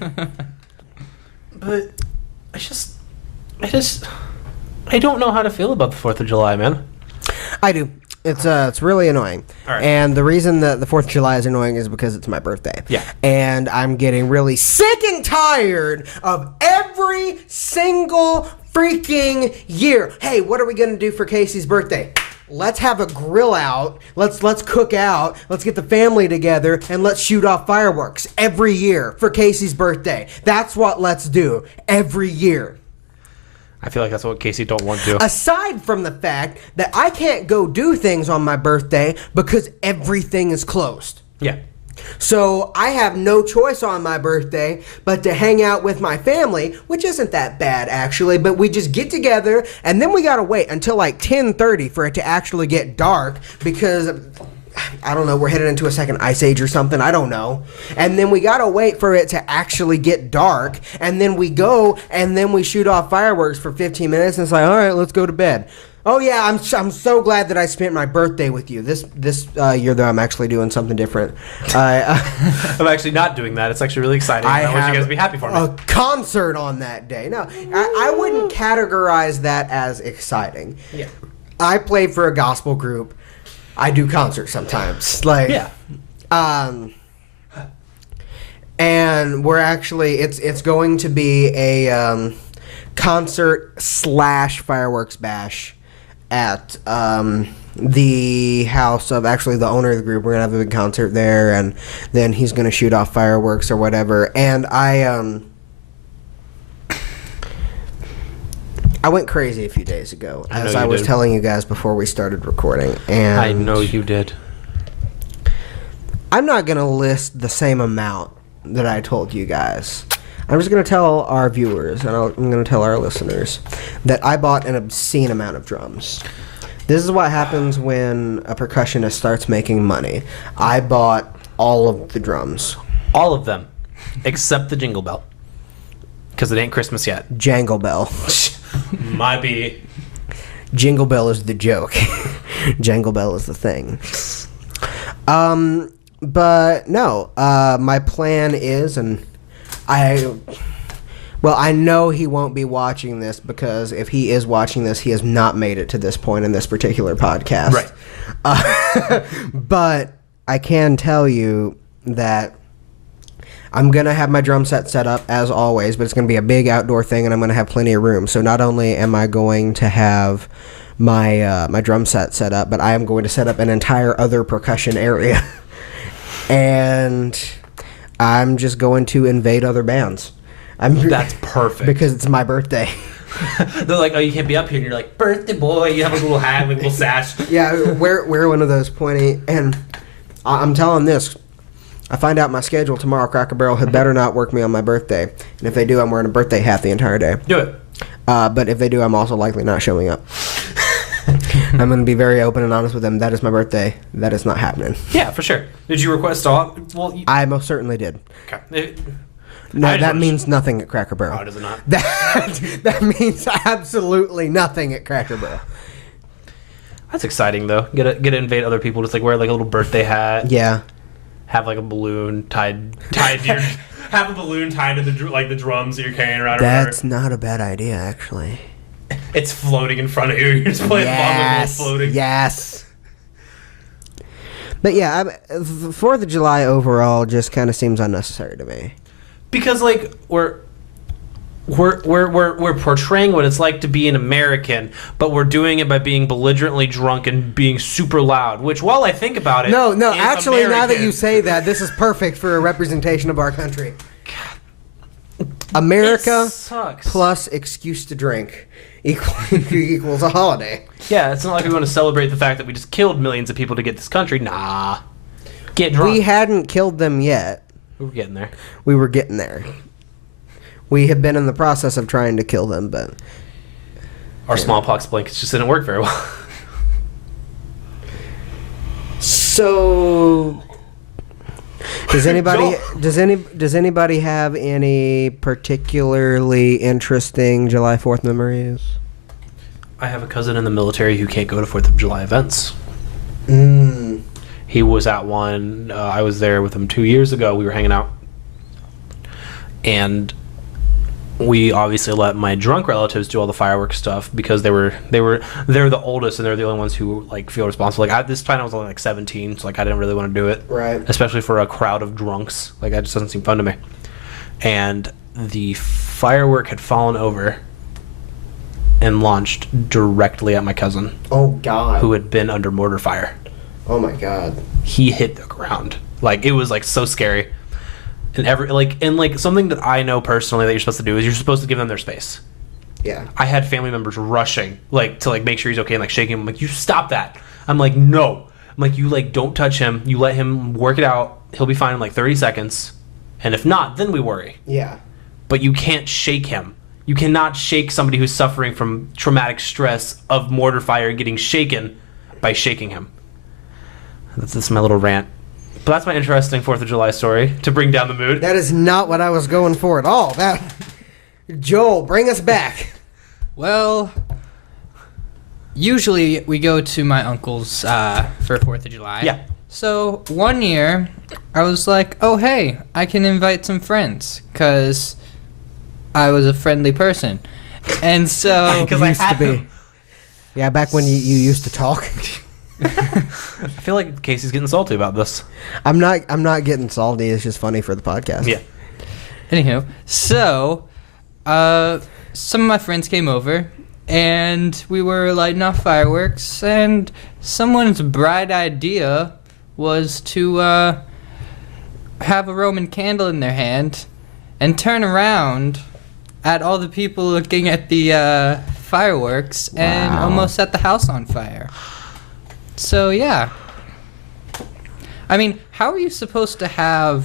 But I don't know how to feel about the 4th of July, man. I do. It's really annoying. All right. And the reason that the 4th of July is annoying is because it's my birthday. Yeah. And I'm getting really sick and tired of every single freaking year. Hey, what are we going to do for Casey's birthday? Let's have a grill out. Let's cook out. Let's get the family together and let's shoot off fireworks every year for Casey's birthday. That's what let's do every year. I feel like that's what Casey don't want to. Aside from the fact that I can't go do things on my birthday because everything is closed. Yeah. So I have no choice on my birthday but to hang out with my family, which isn't that bad actually, but we just get together and then we gotta wait until like 10:30 for it to actually get dark because, I don't know, we're headed into a second ice age or something, I don't know. And then we gotta wait for it to actually get dark, and then we go and then we shoot off fireworks for 15 minutes and it's like, all right, let's go to bed. Oh yeah, I'm so glad that I spent my birthday with you. This year though, I'm actually doing something different. I'm actually not doing that. It's actually really exciting. I want you guys to be happy for me. A concert on that day. No, I wouldn't categorize that as exciting. Yeah. I play for a gospel group. I do concerts sometimes. Like, Yeah. And we're actually it's going to be a concert / fireworks bash at the house of actually the owner of the group. We're gonna have a big concert there, and then he's gonna shoot off fireworks or whatever. And I went crazy a few days ago, as I was telling you guys before we started recording. And I know you did. I'm not gonna list the same amount that I told you guys. I'm just going to tell our viewers, and I'm going to tell our listeners, that I bought an obscene amount of drums. This is what happens when a percussionist starts making money. I bought all of the drums. All of them. Except the Jingle Bell. Because it ain't Christmas yet. Jangle Bell. Might be. Jingle Bell is the joke. Jangle Bell is the thing. But no, my plan is, and I know he won't be watching this, because if he is watching this, he has not made it to this point in this particular podcast. Right. But I can tell you that I'm going to have my drum set up as always, but it's going to be a big outdoor thing, and I'm going to have plenty of room. So not only am I going to have my my drum set up, but I am going to set up an entire other percussion area. And I'm just going to invade other bands. That's perfect. Because it's my birthday. They're like, oh, you can't be up here. And you're like, birthday boy. You have a little hat, like a little sash. Yeah, wear one of those pointy. And I'm telling this. I find out my schedule tomorrow. Cracker Barrel had better not work me on my birthday. And if they do, I'm wearing a birthday hat the entire day. Do it. But if they do, I'm also likely not showing up. I'm going to be very open and honest with them. That is my birthday. That is not happening. Yeah, for sure. Did you request off? Well, I most certainly did. Okay. No, that means nothing at Cracker Barrel. Oh, does it not? That means absolutely nothing at Cracker Barrel. That's exciting, though. Get to invade other people. Just like wear like a little birthday hat. Yeah. Have like a balloon tied to your. Have a balloon tied to the drums that you're carrying around. That's not a bad idea, actually. It's floating in front of you. You're just playing the bomb while floating. Yes. But yeah, the 4th of July overall just kind of seems unnecessary to me. Because like we're portraying what it's like to be an American, but we're doing it by being belligerently drunk and being super loud. Which, while I think about it, no, actually, American. Now that you say that, this is perfect for a representation of our country. America plus excuse to drink equals a holiday. Yeah, it's not like we want to celebrate the fact that we just killed millions of people to get this country. Nah. Get drunk. We hadn't killed them yet. We were getting there. We were getting there. We have been in the process of trying to kill them, but... Our smallpox blankets just didn't work very well. So... Does anybody have any particularly interesting July 4th memories? I have a cousin in the military who can't go to 4th of July events. He was at one. I was there with him 2 years ago. We were hanging out, and we obviously let my drunk relatives do all the fireworks stuff because they're the oldest and they're the only ones who like feel responsible. Like at this time I was only like 17, so like I didn't really want to do it, right? Especially for a crowd of drunks. Like that just doesn't seem fun to me. And the firework had fallen over and launched directly at my cousin. Oh God! Who had been under mortar fire. Oh my God! He hit the ground. Like it was like so scary. And something that I know personally that you're supposed to do is you're supposed to give them their space. Yeah. I had family members rushing to make sure he's okay and like shaking him. I'm like, you stop that. I'm like, no. I'm like, you like don't touch him. You let him work it out. He'll be fine in like 30 seconds. And if not, then we worry. Yeah. But you can't shake him. You cannot shake somebody who's suffering from traumatic stress of mortar fire and getting shaken by shaking him. That's my little rant. But that's my interesting 4th of July story to bring down the mood. That is not what I was going for at all. Joel, bring us back. Well, usually we go to my uncle's for 4th of July. Yeah. So one year, I was like, oh, hey, I can invite some friends because I was a friendly person. And so... Because I had to be. Yeah, back when you used to talk. I feel like Casey's getting salty about this. I'm not getting salty. It's just funny for the podcast. Yeah. Anywho, so some of my friends came over and we were lighting off fireworks, and someone's bright idea was to have a Roman candle in their hand and turn around at all the people looking at the fireworks and almost set the house on fire. So, yeah. I mean, how are you supposed to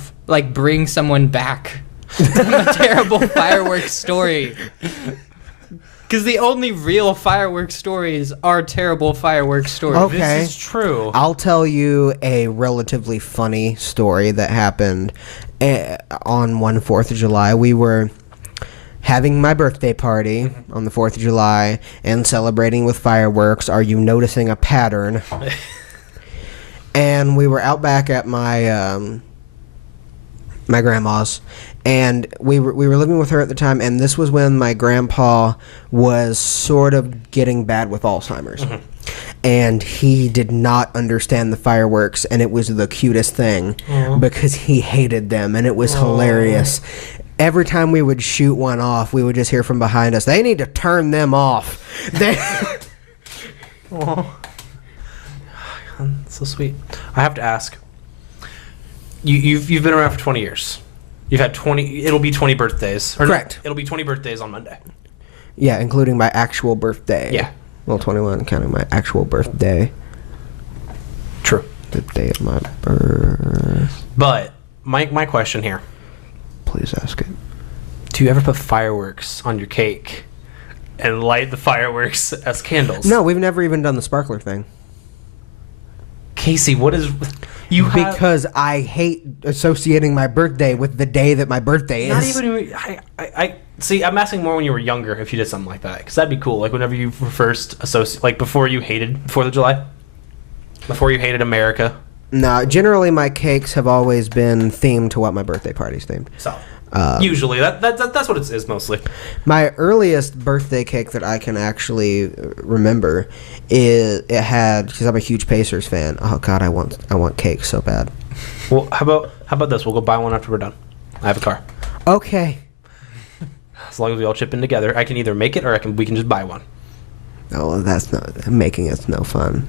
bring someone back from a terrible fireworks story? Because the only real fireworks stories are terrible fireworks stories. Okay. This is true. I'll tell you a relatively funny story that happened on 4th of July. We were having my birthday party on the 4th of July and celebrating with fireworks. Are you noticing a pattern? And we were out back at my my grandma's, and we were living with her at the time, and this was when my grandpa was sort of getting bad with Alzheimer's. And he did not understand the fireworks, and it was the cutest thing because he hated them, and it was hilarious. Every time we would shoot one off, we would just hear from behind us, they need to turn them off. So sweet. I have to ask. You've been around for 20 years. You've had 20. It'll be 20 birthdays. Correct. It'll be 20 birthdays on Monday. Yeah, including my actual birthday. Yeah. Well, 21, counting my actual birthday. True. The day of my birth. But my question here. Please ask it. Do you ever put fireworks on your cake and light the fireworks as candles? No, we've never even done the sparkler thing. Casey, what is because I hate associating my birthday with the day that my birthday is. Not even. I see. I'm asking more when you were younger if you did something like that, because that'd be cool. Like whenever you first associate, like before you hated 4th of July, before you hated America. No, generally my cakes have always been themed to what my birthday party's themed. So usually that's what it is mostly. My earliest birthday cake that I can actually remember is because I'm a huge Pacers fan. Oh God, I want cake so bad. Well, how about this? We'll go buy one after we're done. I have a car. Okay. As long as we all chip in together, I can either make it or we can just buy one. Oh, that's not making it's no fun.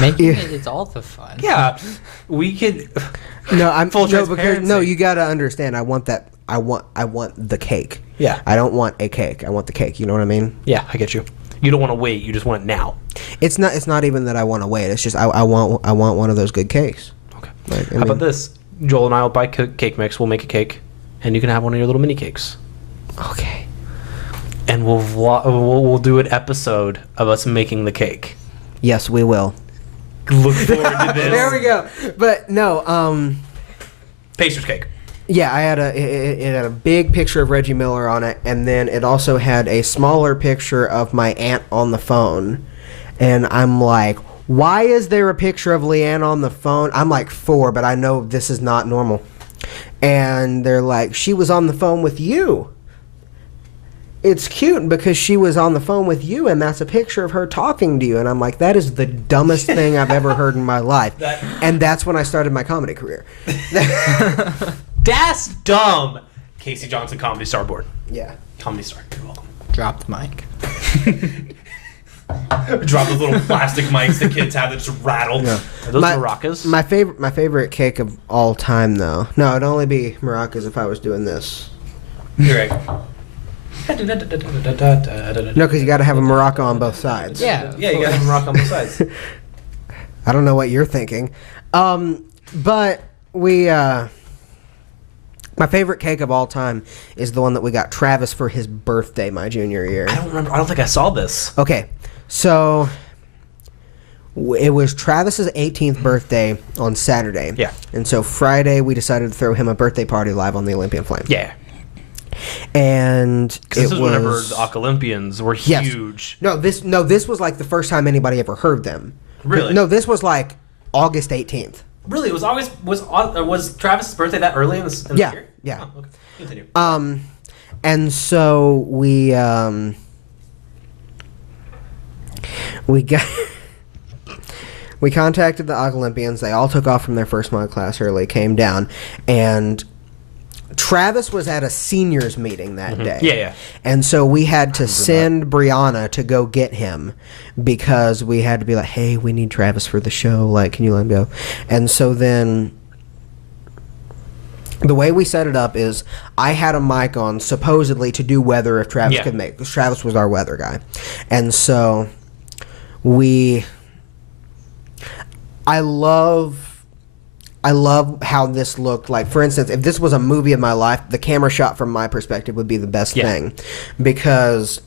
Making it is all the fun. Yeah, we could. No, I'm full transparency. You gotta understand. I want the cake. Yeah. I don't want a cake. I want the cake. You know what I mean? Yeah, I get you. You don't want to wait. You just want it now. It's not even that I want to wait. It's just I want one of those good cakes. Okay. How about this? Joel and I will buy cake mix. We'll make a cake, and you can have one of your little mini cakes. Okay. And we'll do an episode of us making the cake. Yes, we will. Look forward to this. There we go. But no, Pastries cake. Yeah, I had it had a big picture of Reggie Miller on it, and then it also had a smaller picture of my aunt on the phone. And I'm like, why is there a picture of Leanne on the phone? I'm like 4, but I know this is not normal. And they're like, she was on the phone with you. It's cute because she was on the phone with you, and that's a picture of her talking to you. And I'm like, that is the dumbest thing I've ever heard in my life. And that's when I started my comedy career. That's dumb. Casey Johnson, Comedy Star Board. Yeah. Comedy Star. You're welcome. Drop the mic. Drop those little plastic mics the kids have that just rattle. Yeah. Are those maracas? My favorite cake of all time, though. No, it'd only be maracas if I was doing this. You're right. No, because you got to have a maraca on both sides. Yeah. Yeah, you gotta have a maraca on both sides. I don't know what you're thinking. But we... my favorite cake of all time is the one that we got Travis for his birthday my junior year. I don't remember. I don't think I saw this. Okay, so it was Travis's 18th birthday on Saturday. Yeah. And so Friday we decided to throw him a birthday party live on the Olympian Flame. Yeah. And This was whenever the Olympians were huge. Yes. No, this was like the first time anybody ever heard them. Really? No, this was like August 18th. Really? It was August. Was Travis' birthday that early in the Yeah, year? yeah. Oh, okay. Continue. And so we got we contacted the Olympians. They all took off from their first mod class early, came down, and Travis was at a seniors meeting that day. Yeah. And so we had to send Brianna to go get him because we had to be like, hey, we need Travis for the show. Like, can you let him go? And so then the way we set it up is I had a mic on supposedly to do weather if Travis could make, because Travis was our weather guy. And so I love how this looked. Like, for instance, if this was a movie of my life, the camera shot from my perspective would be the best thing. Because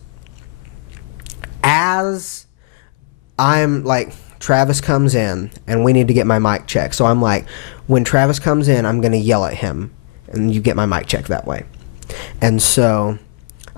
as I'm like, Travis comes in and we need to get my mic checked. So I'm like, when Travis comes in, I'm going to yell at him and you get my mic checked that way. And so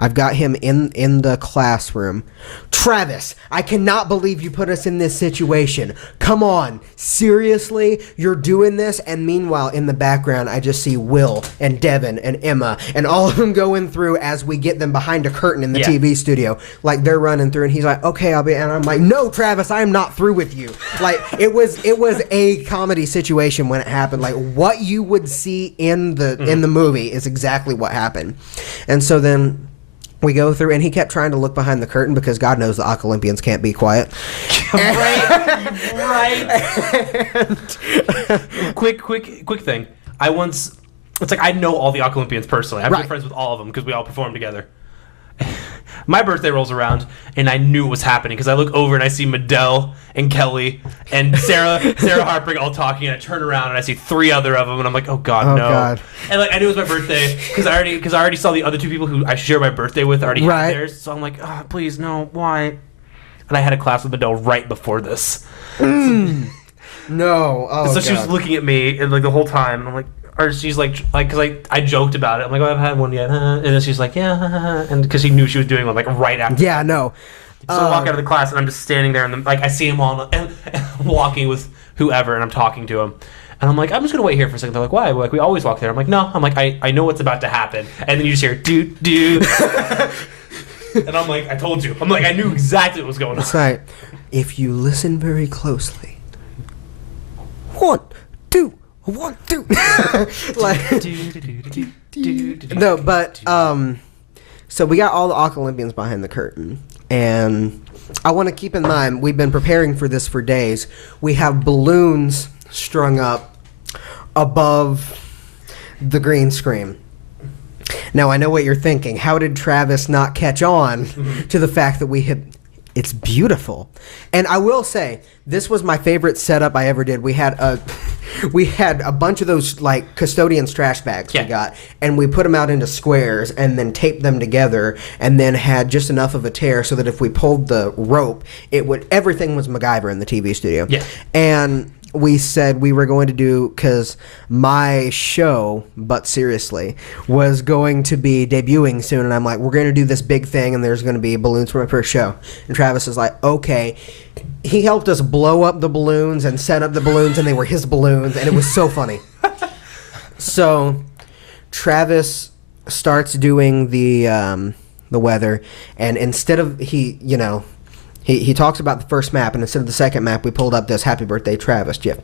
I've got him in the classroom. Travis, I cannot believe you put us in this situation. Come on. Seriously? You're doing this? And meanwhile, in the background, I just see Will and Devin and Emma and all of them going through as we get them behind a curtain in the TV studio. Like, they're running through, and he's like, okay, I'll be... And I'm like, no, Travis, I am not through with you. Like, it was a comedy situation when it happened. Like, what you would see in the movie is exactly what happened. And so then... we go through, and he kept trying to look behind the curtain because God knows the Olympians can't be quiet. Right. Quick thing. It's like I know all the Olympians personally. I'm good friends with all of them because we all perform together. My birthday rolls around, and I knew it was happening because I look over and I see Medell and Kelly and Sarah Harpring all talking, and I turn around and I see 3 other of them, and I'm like, oh God, no. God. And like I knew it was my birthday because I already saw the other 2 people who I share my birthday with already had theirs, so I'm like, oh, please, no, why? And I had a class with Medell right before this. No. Oh, so God. she was looking at me and like the whole time, and I'm like, or she's like, because I joked about it. I'm like, oh, I haven't had one yet. And then she's like, yeah. And because she knew she was doing one, like, right after. Yeah, no. So I walk out of the class, and I'm just standing there, and like, I see him all, and walking with whoever, and I'm talking to him. And I'm like, I'm just going to wait here for a second. They're like, why? Like, we always walk there. I'm like, no. I'm like, I know what's about to happen. And then you just hear, do. And I'm like, I told you. I'm like, I knew exactly what was going on. That's right. If you listen very closely. 1, 2. 1, 2. Like, no, but so we got all the Olympians behind the curtain, and I want to keep in mind we've been preparing for this for days. We have balloons strung up above the green screen. Now I know what you're thinking. How did Travis not catch on to the fact that we had? It's beautiful, and I will say this was my favorite setup I ever did. We had a bunch of those like custodian's trash bags we got, and we put them out into squares and then taped them together, and then had just enough of a tear so that if we pulled the rope, everything was MacGyver in the TV studio. Yeah, and we said we were going to do, because my show, But Seriously, was going to be debuting soon, and I'm like, we're going to do this big thing, and there's going to be balloons for my first show. And Travis is like, okay. He helped us blow up the balloons and set up the balloons, and they were his balloons, and it was so funny. So Travis starts doing the weather, and instead of he talks about the first map, and instead of the second map, we pulled up this "Happy Birthday, Travis" GIF,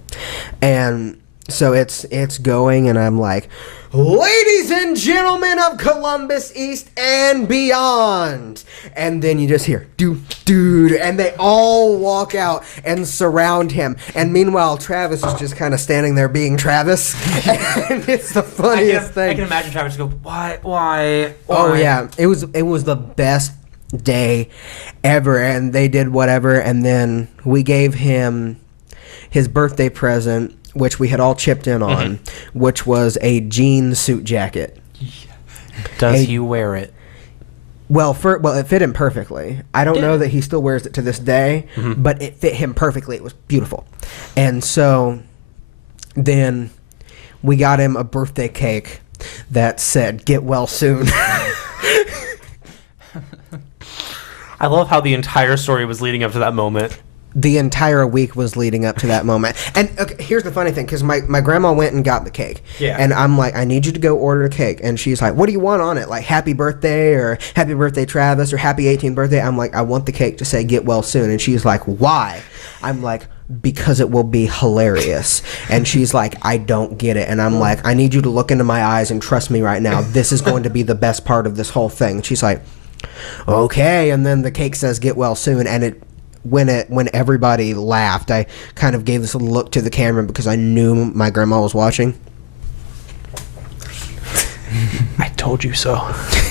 and so it's going, and I'm like, "Ladies and gentlemen of Columbus East and beyond," and then you just hear dude, and they all walk out and surround him, and meanwhile Travis is just kind of standing there being Travis, and it's the funniest thing. I can imagine Travis go, why? Oh yeah, it was the best day ever, and they did whatever, and then we gave him his birthday present, which we had all chipped in on, which was a jean suit jacket. Does he wear it? Well, it fit him perfectly. I don't know that he still wears it to this day, but it fit him perfectly. It was beautiful. And so then we got him a birthday cake that said, "Get well soon." I love how the entire story was leading up to that moment. The entire week was leading up to that moment. And okay, here's the funny thing, because my grandma went and got the cake. Yeah. And I'm like, I need you to go order the cake. And she's like, what do you want on it? Like, happy birthday, or happy birthday, Travis, or happy 18th birthday? I'm like, I want the cake to say get well soon. And she's like, why? I'm like, because it will be hilarious. And she's like, I don't get it. And I'm like, I need you to look into my eyes and trust me right now. This is going to be the best part of this whole thing. And she's like, okay. And then the cake says get well soon, and when everybody laughed, I kind of gave this little look to the camera because I knew my grandma was watching. I told you so.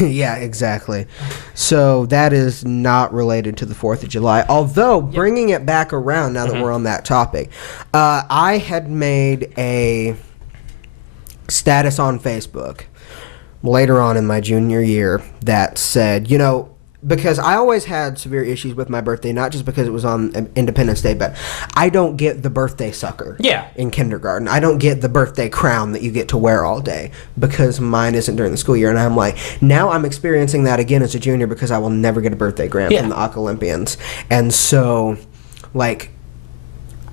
Yeah, exactly. So that is not related to the 4th of July. Although, bringing it back around now that we're on that topic, I had made a status on Facebook later on in my junior year that said, because I always had severe issues with my birthday, not just because it was on Independence Day, but I don't get the birthday sucker in kindergarten. I don't get the birthday crown that you get to wear all day because mine isn't during the school year. And I'm like, now I'm experiencing that again as a junior because I will never get a birthday grant from the Ak Olympians. And so, like,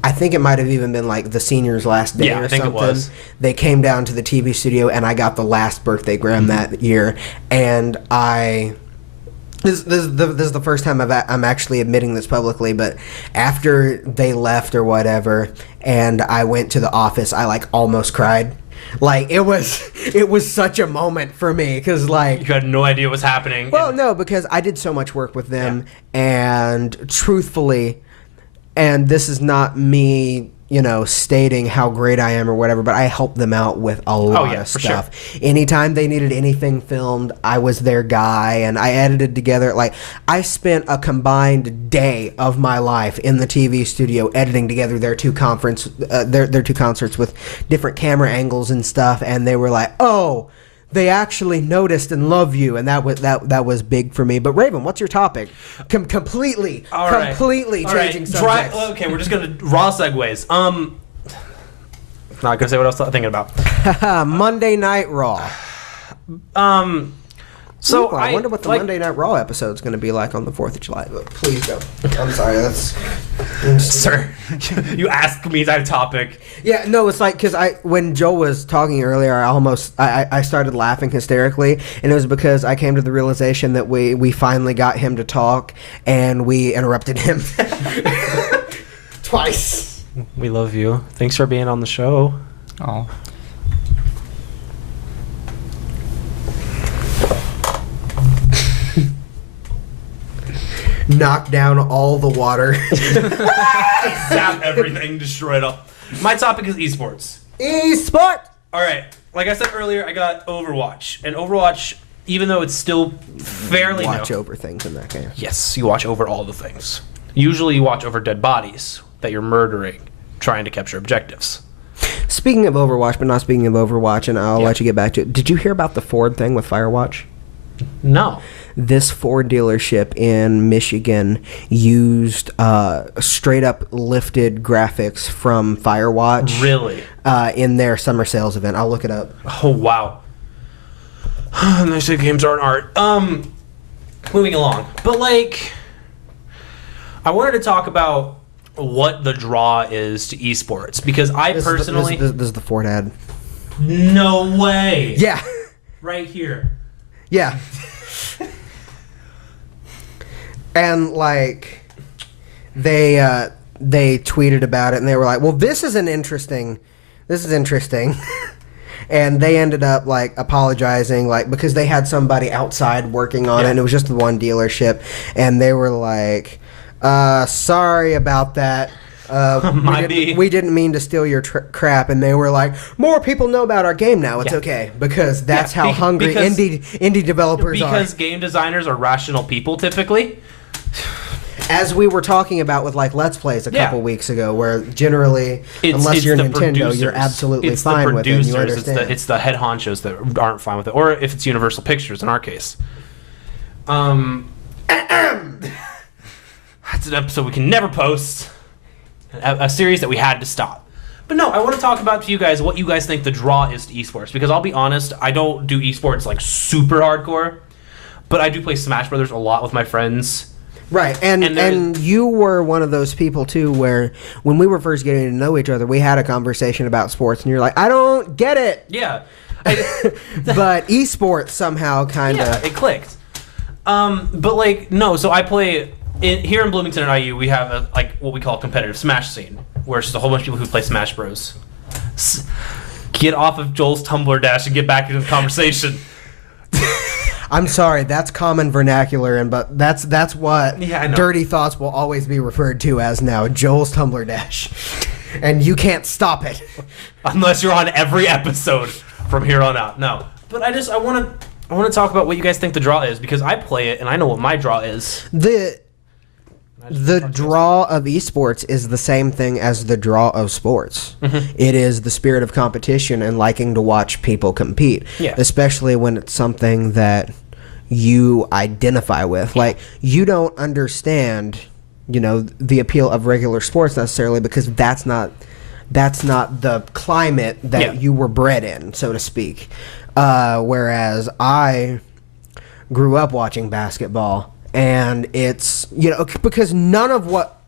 I think it might have even been like the seniors' last day or something. It was. They came down to the TV studio, and I got the last birthday gram that year. And This is the first time I'm actually admitting this publicly, but after they left or whatever, and I went to the office, I like almost cried. Like it was such a moment for me because like you had no idea what was happening. Well, no, because I did so much work with them, and truthfully, and this is not me, stating how great I am or whatever, but I helped them out with a lot of stuff. Sure. Anytime they needed anything filmed, I was their guy, and I edited together. Like, I spent a combined day of my life in the TV studio editing together their two concerts with different camera angles and stuff, and they were like, oh, they actually noticed and love you, and that was big for me. But Raven, what's your topic? Completely changing subjects. Okay, we're just gonna raw segues. Not gonna say what I was thinking about. Monday Night Raw. So I wonder what the Monday Night Raw episode is going to be like on the 4th of July. Please go. I'm sorry. That's sir. You asked me that topic. Yeah, no, it's like because when Joel was talking earlier, I started laughing hysterically, and it was because I came to the realization that we finally got him to talk, and we interrupted him twice. We love you. Thanks for being on the show. Oh. Knock down all the water. Zap everything, destroy it all. My topic is esports. Esport! Alright, like I said earlier, I got Overwatch. And Overwatch, even though it's still fairly watch new. over things in that game. Yes, you watch over all the things. Usually you watch over dead bodies that you're murdering, trying to capture objectives. Speaking of Overwatch, but not speaking of Overwatch, and I'll let you get back to it. Did you hear about the Ford thing with Firewatch? No. This Ford dealership in Michigan used straight up lifted graphics from Firewatch. Really? In their summer sales event. I'll look it up. Oh, wow. They say games aren't art. Moving along. But, like, I wanted to talk about what the draw is to esports. Because I personally... This is the Ford ad. No way. Yeah. Right here. Yeah. And, like, they tweeted about it, and they were like, well, this is interesting. And they ended up, like, apologizing, like, because they had somebody outside working on it, and it was just the one dealership. And they were like, sorry about that. We didn't mean to steal your crap. And they were like, more people know about our game now. It's okay. Because that's how hungry indie developers are. Because game designers are rational people, typically. As we were talking about with, like, Let's Plays a couple weeks ago, where generally, unless you're Nintendo, you're absolutely fine with it. And you understand. It's the head honchos that aren't fine with it. Or if it's Universal Pictures, in our case. That's an episode we can never post. A series that we had to stop. But no, I want to talk about to you guys what you guys think the draw is to esports. Because I'll be honest, I don't do esports, like, super hardcore. But I do play Smash Brothers a lot with my friends. Right, and you were one of those people, too, where when we were first getting to know each other, we had a conversation about sports, and you're like, I don't get it. Yeah. But esports somehow kind of... Yeah, it clicked. But, like, no, so I play... Here in Bloomington and IU, we have, what we call a competitive Smash scene, where it's just a whole bunch of people who play Smash Bros. Get off of Joel's Tumblr dash and get back into the conversation. I'm sorry, that's common vernacular, but that's what Dirty Thoughts will always be referred to as now, Joel's Tumblr dash. And you can't stop it. Unless you're on every episode from here on out. No. But I want to talk about what you guys think the draw is, because I play it and I know what my draw is. The draw of esports is the same thing as the draw of sports. Mm-hmm. It is the spirit of competition and liking to watch people compete, especially when it's something that you identify with. Like, you don't understand, the appeal of regular sports necessarily, because that's not the climate that you were bred in, so to speak. Whereas I grew up watching basketball. And it's, because none of what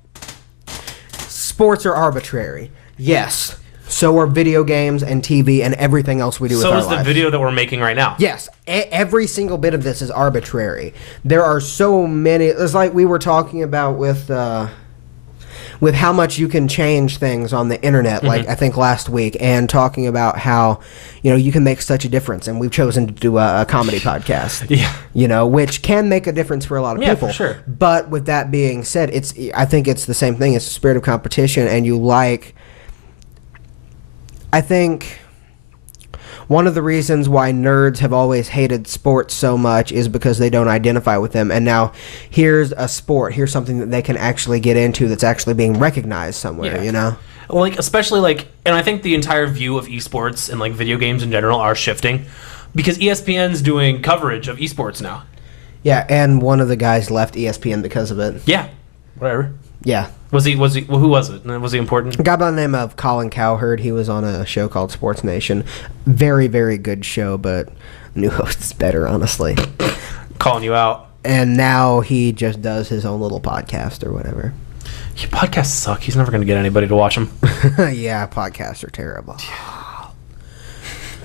sports are arbitrary. Yes. So are video games and TV and everything else we do with our lives. So is the video that we're making right now. Yes. Every single bit of this is arbitrary. There are so many. It's like we were talking about with how much you can change things on the internet, like I think last week, and talking about how, you can make such a difference. And we've chosen to do a comedy podcast, which can make a difference for a lot of people. For sure. But with that being said, I think it's the same thing. It's the spirit of competition, and I think one of the reasons why nerds have always hated sports so much is because they don't identify with them. And now here's a sport. Here's something that they can actually get into that's actually being recognized somewhere, Well, especially, and I think the entire view of esports and, video games in general are shifting. Because ESPN's doing coverage of esports now. Yeah, and one of the guys left ESPN because of it. Yeah. Whatever. Yeah. Who was it? Was he important? A guy by the name of Colin Cowherd. He was on a show called Sports Nation. Very, very good show, but new host is better, honestly. Calling you out. And now he just does his own little podcast or whatever. Yeah, podcasts suck. He's never going to get anybody to watch them. Yeah, podcasts are terrible.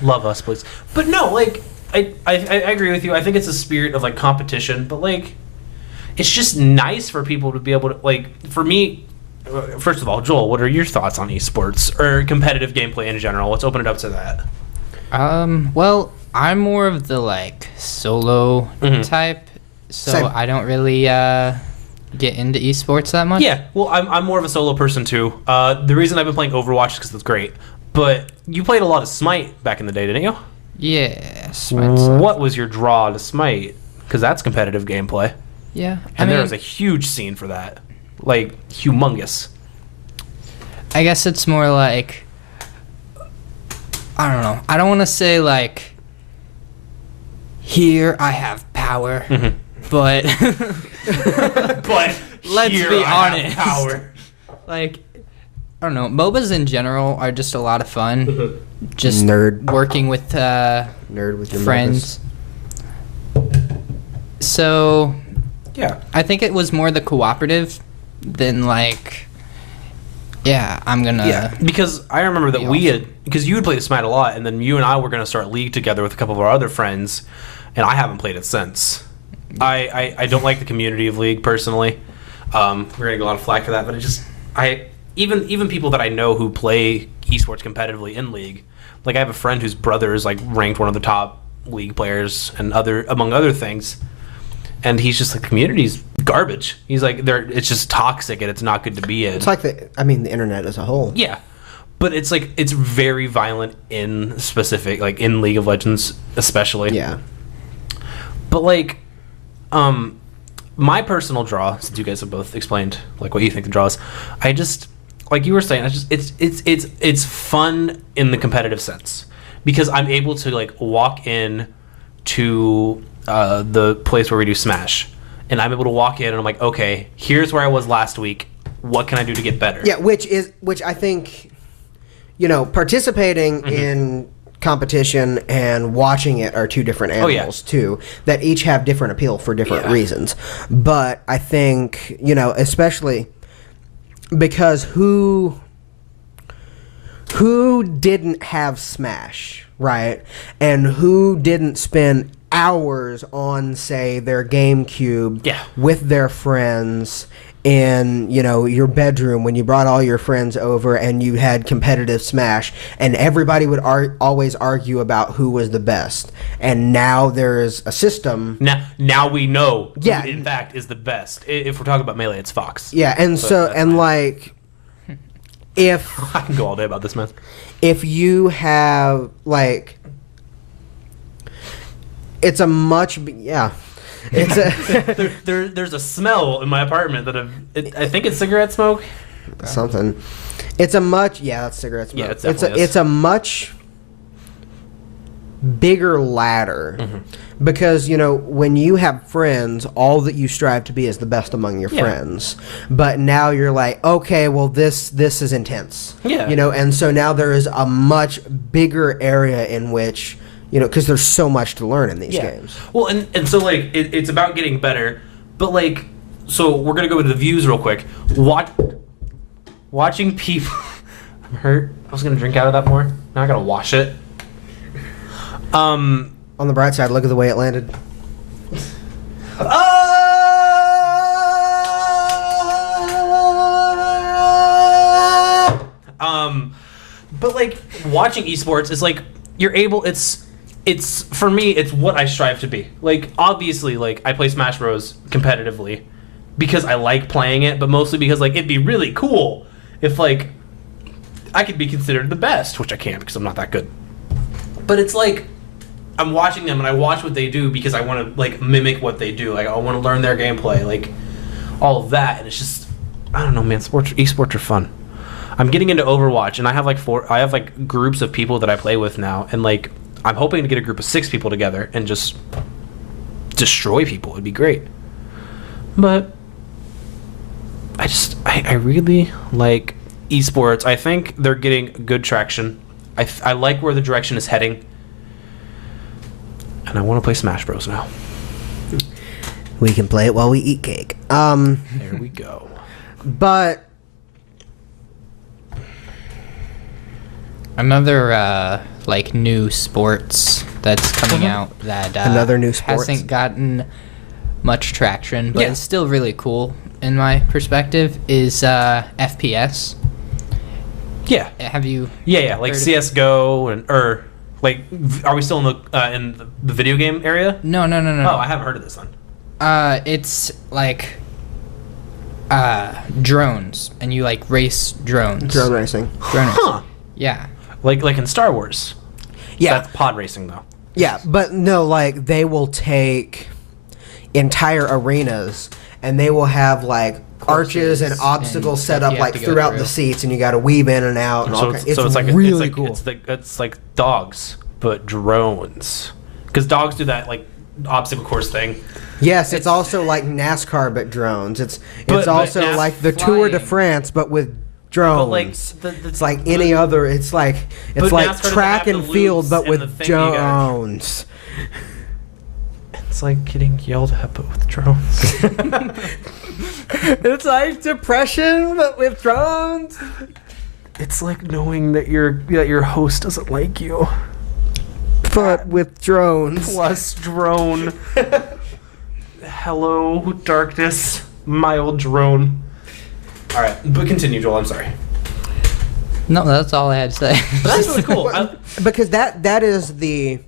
Love us, please. But no, I agree with you. I think it's a spirit of, competition, but, it's just nice for people to be able to, for me, first of all, Joel, what are your thoughts on esports or competitive gameplay in general? Let's open it up to that. Well, I'm more of the, solo type, so Same. I don't really get into esports that much. Yeah, well, I'm more of a solo person, too. The reason I've been playing Overwatch is because it's great. But you played a lot of Smite back in the day, didn't you? Yeah, Smite. What was your draw to Smite? Because that's competitive gameplay. Yeah. And there was a huge scene for that. Humongous. I guess it's more I don't know. I don't want to say, here I have power power, but But let's here be I have honest. power. Like, I don't know. MOBAs in general are just a lot of fun. Just Nerd. working with Nerd with your friends. So, Yeah. I think it was more the cooperative than like, yeah, I'm gonna. Yeah, because I remember that we had, because you had played Smite a lot, and then you and I were going to start League together with a couple of our other friends, and I haven't played it since. I don't like the community of League personally. We're going to get a lot of flack for that, but it just, even people that I know who play esports competitively in League, like I have a friend whose brother is like ranked one of the top League players and among other things. And he's just like, the community's garbage. He's like, it's just toxic and it's not good to be in. It's like the internet as a whole. Yeah. But it's like, it's very violent in specific, like in League of Legends especially. Yeah. But like, my personal draw, since you guys have both explained like what you think the draw is, I just, like you were saying, it's fun in the competitive sense. Because I'm able to like walk in to the place where we do Smash, and I'm able to walk in and I'm like, okay, here's where I was last week. What can I do to get better? Yeah, which I think, participating in competition and watching it are two different animals too, that each have different appeal for different reasons. But I think, especially because who didn't have Smash, right? And who didn't spend hours on, say, their GameCube with their friends in, your bedroom when you brought all your friends over and you had competitive Smash, and everybody would always argue about who was the best. And now there's a system. Now we know who, in fact, is the best. If we're talking about Melee, it's Fox. Yeah, and like, if I can go all day about this, man. If you have, like, it's a much, it's a there's a smell in my apartment that I think it's cigarette smoke. Something. It's a much, that's cigarette smoke. Yeah, it's a much bigger ladder, because when you have friends, all that you strive to be is the best among your friends. But now you're like, okay, well this is intense. And so now there is a much bigger area in which, because there's so much to learn in these games. Well, and so like it's about getting better, but like, so we're gonna go with the views real quick. Watching people. I'm hurt. I was gonna drink out of that more. Now I gotta wash it. On the bright side, look at the way it landed. But like watching esports is like, you're able. It's for me. It's what I strive to be. Like, obviously, like I play Smash Bros. Competitively because I like playing it, but mostly because like it'd be really cool if like I could be considered the best, which I can't because I'm not that good. But it's like, I'm watching them and I watch what they do because I want to like mimic what they do. Like, I want to learn their gameplay, like all of that. And it's just, I don't know, man. Esports are fun. I'm getting into Overwatch, and I have like groups of people that I play with now, and like I'm hoping to get a group of 6 people together and just destroy people. It'd be great. But I really like esports. I think they're getting good traction. I like where the direction is heading. And I want to play Smash Bros. Now. We can play it while we eat cake. There we go. But another like new sports that's coming out that another new sports hasn't gotten much traction, but it's still really cool in my perspective is FPS. Yeah. Have you? Yeah, like CS:GO like, are we still in the video game area? No. Oh, I haven't heard of this one. It's like drones, and you like race drones. Drone racing. Huh. Yeah. Like in Star Wars. Yeah. That's pod racing though. Yeah, but no, like they will take entire arenas and they will have like arches and obstacles set up like throughout the seats, and you got to weave in and out. And all it's like really cool. It's like dogs, but drones. Because dogs do that like obstacle course thing. Yes, it's also like NASCAR but drones. It's also but like the Tour de flying. France but with drones. But like it's like any other. It's like NASCAR doesn't track have and the field loops but and with the thing you gotta- drones. It's like getting yelled at but with drones. It's like depression but with drones. It's like knowing that your host doesn't like you. But with drones. Plus drone. Hello, darkness, my old drone. All right, but continue, Joel. I'm sorry. No, that's all I had to say. But that's really cool. Because that is the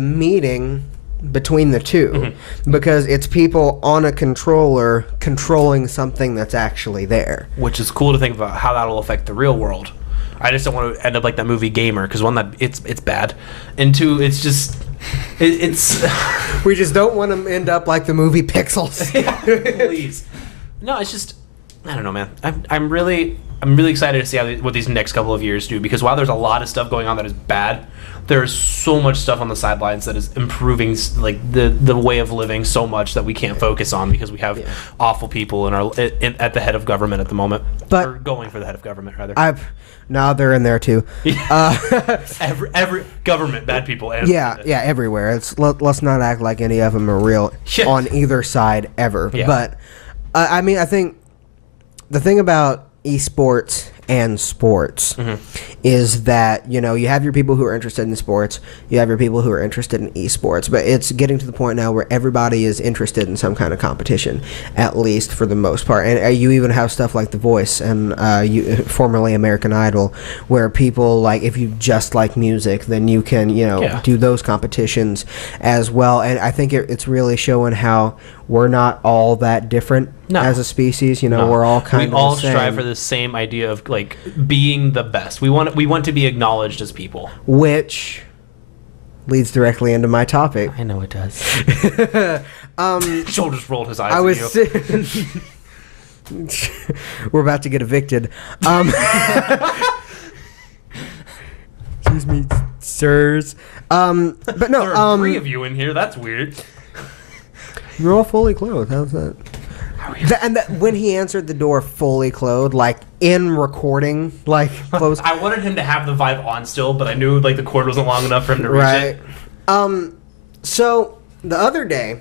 meeting between the two. Mm-hmm. Because it's people on a controller controlling something that's actually there. Which is cool to think about how that'll affect the real world. I just don't want to end up like that movie Gamer, because one, that it's bad, and two, it's just it's. We just don't want to end up like the movie Pixels. Please. No, it's just, I don't know, man. I'm really excited to see what these next couple of years do, because while there's a lot of stuff going on that is bad, there's so much stuff on the sidelines that is improving like the way of living so much that we can't focus on because we have awful people at the head of government at the moment. But or going for the head of government rather. Now they're in there too. Every government, bad people. And everywhere. Let's not act like any of them are real on either side ever. Yeah. But I mean, I think the thing about esports and sports is that, you know, you have your people who are interested in sports, you have your people who are interested in esports, but it's getting to the point now where everybody is interested in some kind of competition, at least for the most part. And you even have stuff like The Voice and formerly American Idol, where people, like, if you just like music, then you can, you know, do those competitions as well. And I think it's really showing how we're not all that different as a species. You know, we're all kind of we all the same. strive for the same idea of like being the best. We want to be acknowledged as people, which leads directly into my topic. I know it does. Joel just rolled his eyes. We're about to get evicted. Excuse me, sirs. But no. There are three of you in here. That's weird. You're all fully clothed. How's that? When he answered the door fully clothed, like in recording, like clothes. I wanted him to have the vibe on still, but I knew like the cord wasn't long enough for him to reach it. So the other day,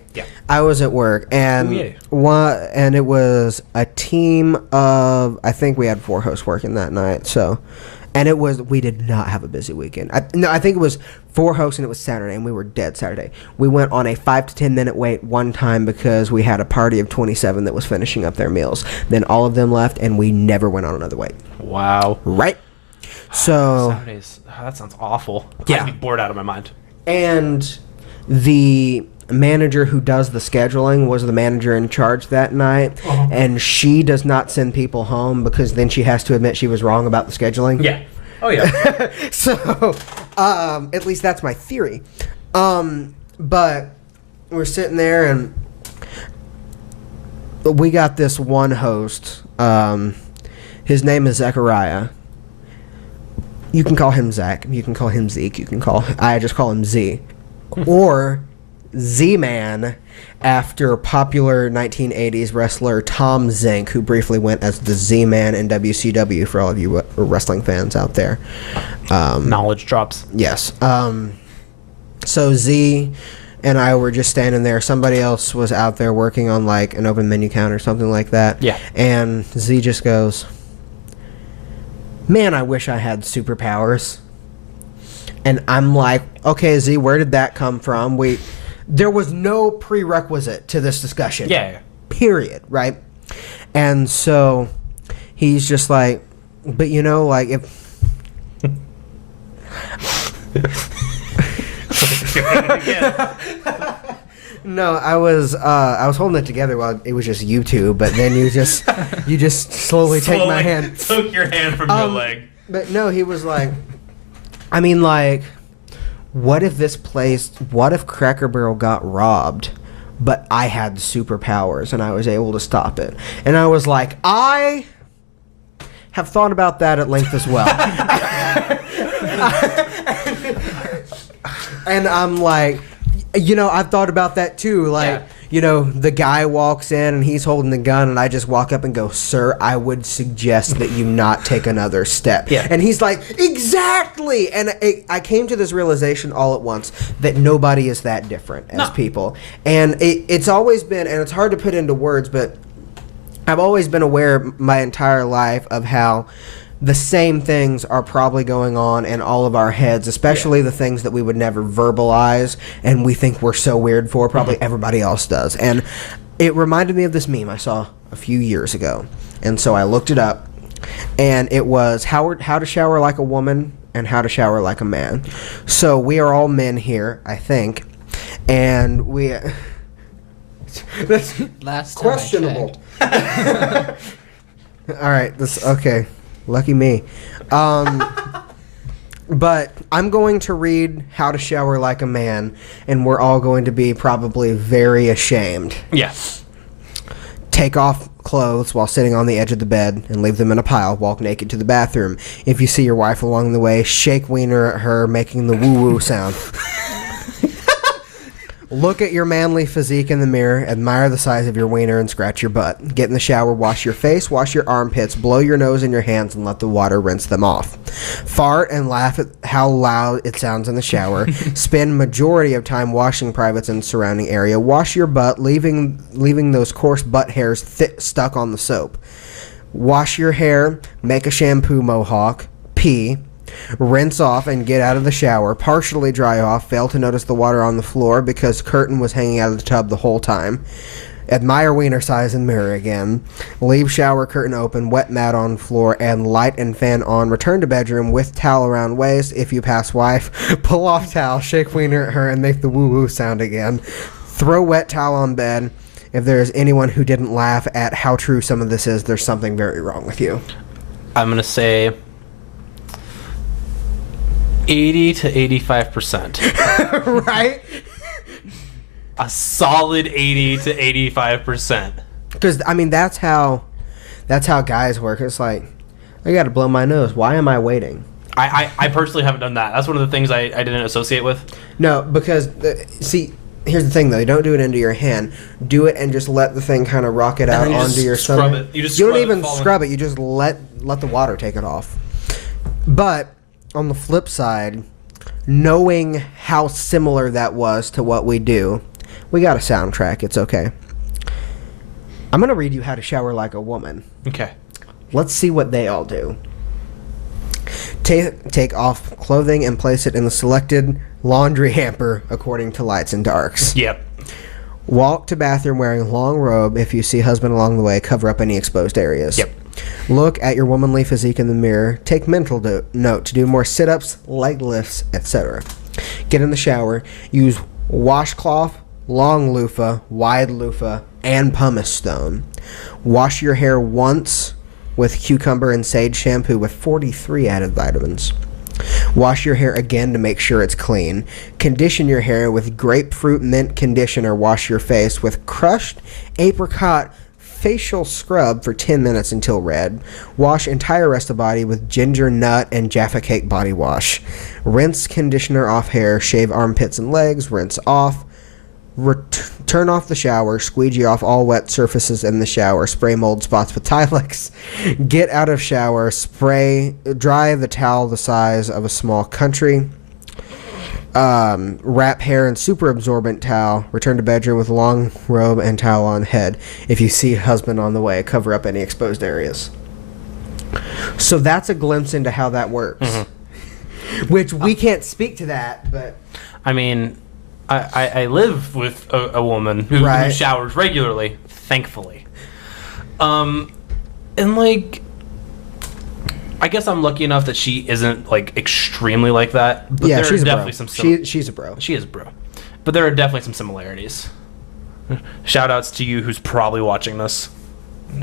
I was at work, and and it was a team of, I think we had 4 hosts working that night. So, and we did not have a busy weekend. I think it was 4 hosts, and it was Saturday, and we were dead Saturday. We went on a 5 to 10 minute wait one time because we had a party of 27 that was finishing up their meals. Then all of them left, and we never went on another wait. Wow. Right? So Saturdays, that sounds awful. I'd be bored out of my mind. And the manager who does the scheduling was the manager in charge that night, and she does not send people home because then she has to admit she was wrong about the scheduling. Yeah. Oh yeah. So, at least that's my theory. But we're sitting there, and we got this one host. His name is Zechariah. You can call him Zach. You can call him Zeke. I just call him Z. Or Z-Man, after popular 1980s wrestler Tom Zink, who briefly went as the Z-Man in WCW, for all of you wrestling fans out there. Knowledge drops. Yes. So Z and I were just standing there. Somebody else was out there working on like an open menu count or something like that. Yeah. And Z just goes, "Man, I wish I had superpowers." And I'm like, "Okay, Z, where did that come from?" There was no prerequisite to this discussion. Yeah. Period, right? And so he's just like, "But you know, like if..." No, I was holding it together while it was just you two, but then you just slowly take my hand. Took your hand from your leg. But no, he was like, I mean, like, what if Cracker Barrel got robbed, but I had superpowers and I was able to stop it? And I was like, I have thought about that at length as well. And I'm like, You know, I've thought about that too. Like, Yeah. you know, the guy walks in and he's holding the gun, and I just walk up and go, "Sir, I would suggest that you not take another step." Yeah. And he's like, "Exactly." And I came to this realization all at once that nobody is that different as people. And it's always been, and it's hard to put into words, but I've always been aware my entire life of how the same things are probably going on in all of our heads, especially the things that we would never verbalize and we think we're so weird for. Probably everybody else does. And it reminded me of this meme I saw a few years ago. And so I looked it up, and it was how to shower like a woman and how to shower like a man. So we are all men here, I think. And we... That's Last time questionable. All right, okay. Lucky me. But I'm going to read How to Shower Like a Man, and we're all going to be probably very ashamed. Yeah. Take off clothes while sitting on the edge of the bed and leave them in a pile. Walk naked to the bathroom. If you see your wife along the way, shake wiener at her, making the woo-woo sound. Look at your manly physique in the mirror, admire the size of your wiener, and scratch your butt. Get in the shower, wash your face, wash your armpits, blow your nose in your hands, and let the water rinse them off. Fart and laugh at how loud it sounds in the shower. Spend majority of time washing privates and surrounding area. Wash your butt, leaving those coarse butt hairs stuck on the soap. Wash your hair, make a shampoo mohawk, pee. Rinse off and get out of the shower. Partially dry off. Fail to notice the water on the floor because curtain was hanging out of the tub the whole time. Admire wiener size in mirror again. Leave shower curtain open, wet mat on floor, and light and fan on. Return to bedroom with towel around waist. If you pass wife, pull off towel, shake wiener at her, and make the woo-woo sound again. Throw wet towel on bed. If there is anyone who didn't laugh at how true some of this is, there's something very wrong with you. I'm going to say 80 to 85%. Right? A solid 80 to 85%. Because, I mean, that's how guys work. It's like, I got to blow my nose. Why am I waiting? I personally haven't done that. That's one of the things I didn't associate with. No, because, see, here's the thing, though. You don't do it into your hand. Do it and just let the thing kind of rocket out onto your scrub stomach. it. You don't even scrub it. You just let the water take it off. But on the flip side, knowing how similar that was to what we do, we got a soundtrack. It's okay. I'm going to read you How to Shower Like a Woman. Okay. Let's see what they all do. Take off clothing and place it in the selected laundry hamper according to lights and darks. Yep. Walk to bathroom wearing long robe. If you see husband along the way, cover up any exposed areas. Yep. Look at your womanly physique in the mirror. Take mental note to do more sit-ups, leg lifts, etc. Get in the shower. Use washcloth, long loofah, wide loofah, and pumice stone. Wash your hair once with cucumber and sage shampoo with 43 added vitamins. Wash your hair again to make sure it's clean. Condition your hair with grapefruit mint conditioner. Wash your face with crushed apricot facial scrub for 10 minutes until red. Wash entire rest of body with ginger nut and Jaffa Cake body wash. Rinse conditioner off hair. Shave armpits and legs. Rinse off. Turn off the shower. Squeegee off all wet surfaces in the shower. Spray mold spots with Tilex. Get out of shower. Dry the towel the size of a small country. Wrap hair in super absorbent towel. Return to bedroom with long robe and towel on head. If you see husband on the way, cover up any exposed areas. So that's a glimpse into how that works. Mm-hmm. Which we can't speak to that, but I mean, I live with a woman who showers regularly, thankfully. And like, I guess I'm lucky enough that she isn't like extremely like that. But yeah, there she's are a definitely bro. some She's a bro. She is a bro. But there are definitely some similarities. Shout outs to you who's probably watching this.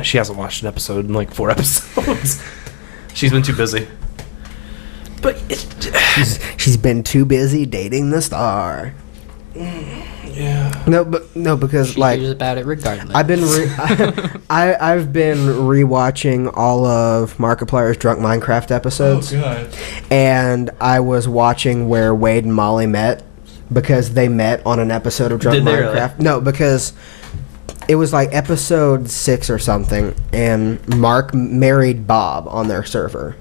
She hasn't watched an episode in like 4 episodes. She's been too busy. But she's been too busy dating the star. Yeah. No, because she like hears about it regardless. I've been I've been rewatching all of Markiplier's Drunk Minecraft episodes. Oh god. And I was watching where Wade and Molly met because they met on an episode of Drunk Did they Minecraft. really? No, because it was like episode 6 or something, and Mark married Bob on their server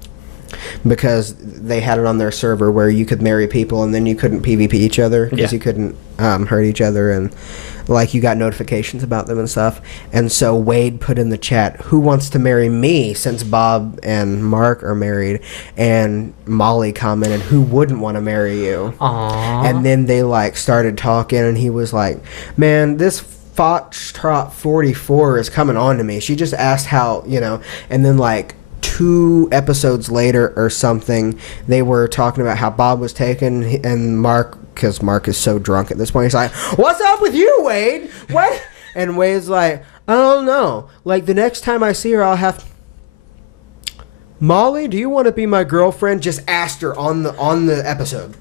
because they had it on their server where you could marry people and then you couldn't PvP each other because Yeah. you couldn't hurt each other, and like you got notifications about them and stuff. And so Wade put in the chat, who wants to marry me, since Bob and Mark are married, and Molly commented, who wouldn't want to marry you? Aww. And then they like started talking, and he was like, man, this Foxtrot 44 is coming on to me. She just asked how, and then like 2 episodes later or something, they were talking about how Bob was taken, and Mark, because Mark is so drunk at this point, he's like, what's up with you, Wade? What? And Wade's like, I don't know. Like, the next time I see her, I'll have... Molly, do you want to be my girlfriend? Just asked her on the episode.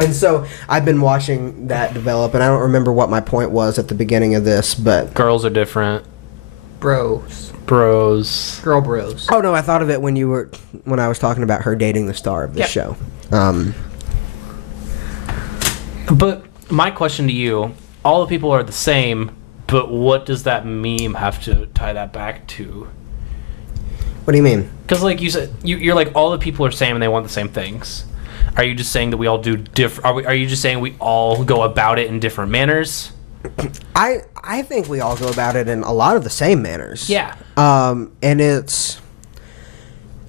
And so I've been watching that develop, and I don't remember what my point was at the beginning of this, but... Girls are different. Bros. Bros. Girl bros. Oh, no, I thought of it when I was talking about her dating the star of this show. But my question to you, all the people are the same, but what does that meme have to tie that back to? What do you mean? Because like you said, you're like, all the people are same and they want the same things. Are you just saying that we all do different? Are you just saying we all go about it in different manners? I think we all go about it in a lot of the same manners. Yeah. And it's...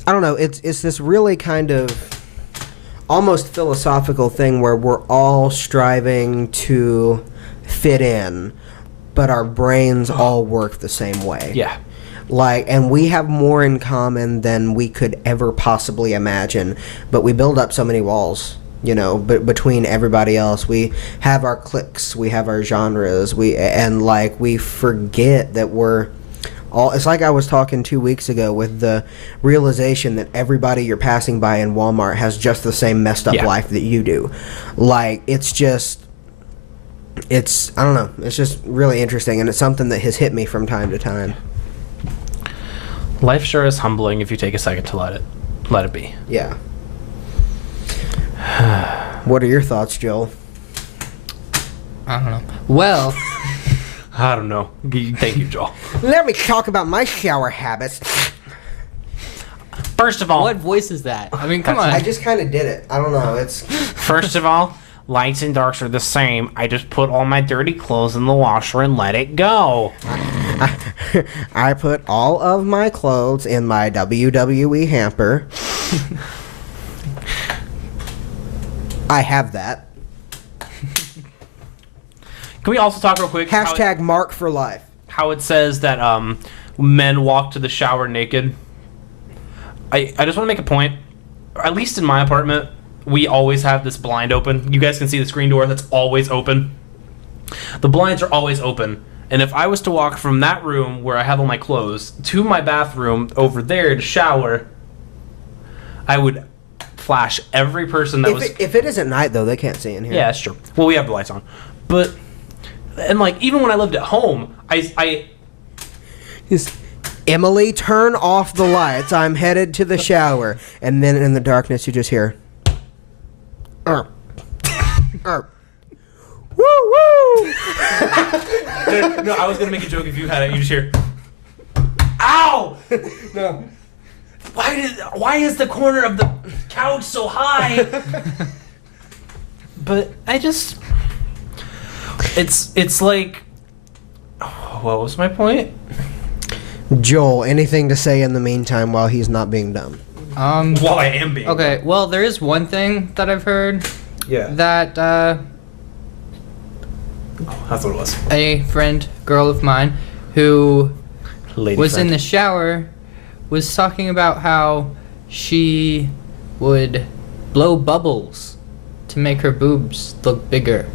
I don't know, it's this really kind of almost philosophical thing where we're all striving to fit in, but our brains all work the same way. Yeah. Like, and we have more in common than we could ever possibly imagine, but we build up so many walls, but between everybody else. We have our cliques, we have our genres, we forget that we're all... It's like I was talking 2 weeks ago with the realization that everybody you're passing by in Walmart has just the same messed up life that you do. Like, I don't know, it's just really interesting, and it's something that has hit me from time to time. Life sure is humbling if you take a second to let it be. Yeah. What are your thoughts, Joel? I don't know. Well, I don't know. Thank you, Joel. Let me talk about my shower habits. First of all, what voice is that? I mean, come on. I just kind of did it. I don't know. First of all, lights and darks are the same. I just put all my dirty clothes in the washer and let it go. I put all of my clothes in my WWE hamper. I have that. Can we also talk real quick? Hashtag Mark for life. How it says that men walk to the shower naked. I just want to make a point. At least in my apartment, we always have this blind open. You guys can see the screen door that's always open. The blinds are always open. And if I was to walk from that room where I have all my clothes to my bathroom over there to shower, I would flash every person that If it isn't night, though, they can't see in here. Yeah, that's true. Well, we have the lights on. But, and like, even when I lived at home, Emily, turn off the lights. I'm headed to the shower. And then in the darkness, you just hear... Woo woo! No, I was gonna make a joke if you had it. You just hear, ow! No. Why is the corner of the couch so high? But it's like, what was my point? Joel, anything to say in the meantime while he's not being dumb? While I am being okay. Well, there is one thing that I've heard. Yeah. That That's what it was. a girl of mine, who Lady was friend. in the shower, was talking about how she would blow bubbles to make her boobs look bigger.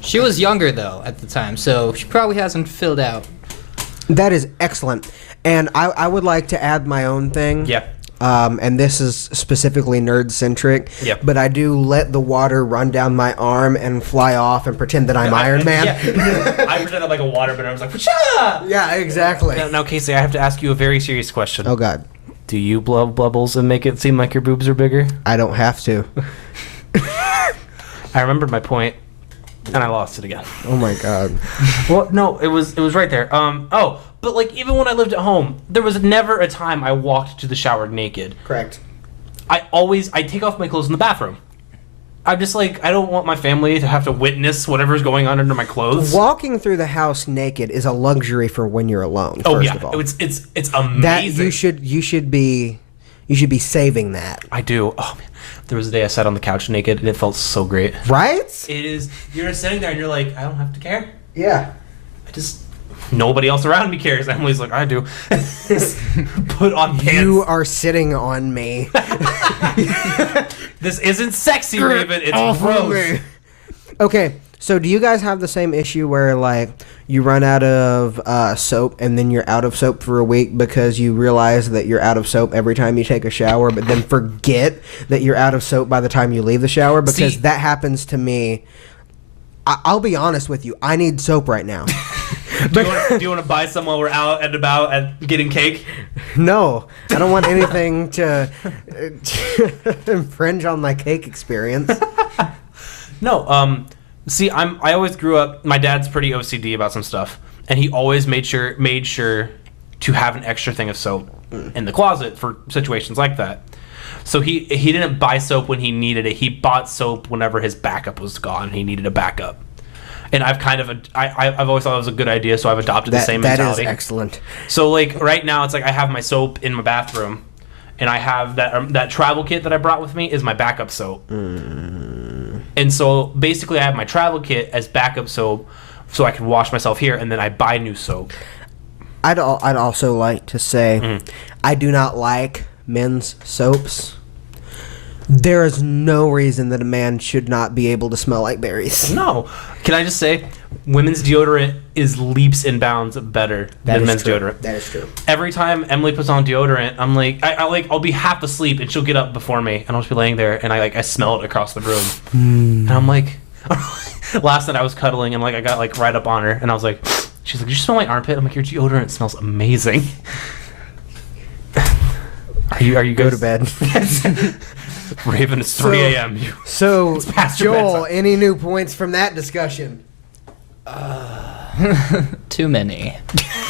She was younger though at the time, so she probably hasn't filled out. That is excellent. And I would like to add my own thing. Yeah. And this is specifically nerd-centric. Yep. But I do let the water run down my arm and fly off and pretend that I'm Iron Man. Yeah. I pretended like a waterbender. I was like, Pacha! Yeah, exactly. Now, Casey, I have to ask you a very serious question. Oh, God. Do you blow bubbles and make it seem like your boobs are bigger? I don't have to. I remembered my point, and I lost it again. Oh my god. Well, no, it was right there. But like even when I lived at home, there was never a time I walked to the shower naked. Correct. I take off my clothes in the bathroom. I'm just like, I don't want my family to have to witness whatever's going on under my clothes. Walking through the house naked is a luxury for when you're alone. Oh first yeah, of all. it's amazing. That you should be saving that. I do. Oh man, there was a day I sat on the couch naked and it felt so great. Right? It is. You're sitting there and you're like, I don't have to care. Yeah. Nobody else around me cares. Emily's like, I do. Put on pants. You are sitting on me. This isn't sexy, Raven. It's gross. Okay, so do you guys have the same issue where, like, you run out of soap and then you're out of soap for a week because you realize that you're out of soap every time you take a shower, but then forget that you're out of soap by the time you leave the shower? Because that happens to me. I'll be honest with you. I need soap right now. Do you want to buy some while we're out and about and getting cake? No, I don't want anything to infringe on my cake experience. No, see, I always grew up. My dad's pretty OCD about some stuff, and he always made sure to have an extra thing of soap in the closet for situations like that. So he didn't buy soap when he needed it. He bought soap whenever his backup was gone. He needed a backup. And I've always thought it was a good idea, so I've adopted the same mentality. That is excellent. So like right now, it's like I have my soap in my bathroom, and I have that travel kit that I brought with me is my backup soap. And so basically, I have my travel kit as backup soap, so I can wash myself here, and then I buy new soap. I'd also like to say, I do not like men's soaps. There is no reason that a man should not be able to smell like berries. No. Can I just say, women's deodorant is leaps and bounds better than men's deodorant. That is true. Every time Emily puts on deodorant, I'm like, I'll be half asleep and she'll get up before me, and I'll just be laying there and I smell it across the room, and I'm like, last night I was cuddling and like I got like right up on her and I was like, she's like, did you smell my armpit? I'm like, your deodorant smells amazing. Are you Go guys... to bed. Raven, it's 3 a.m. So, past your Joel, bedtime. any new points from that discussion? Too many.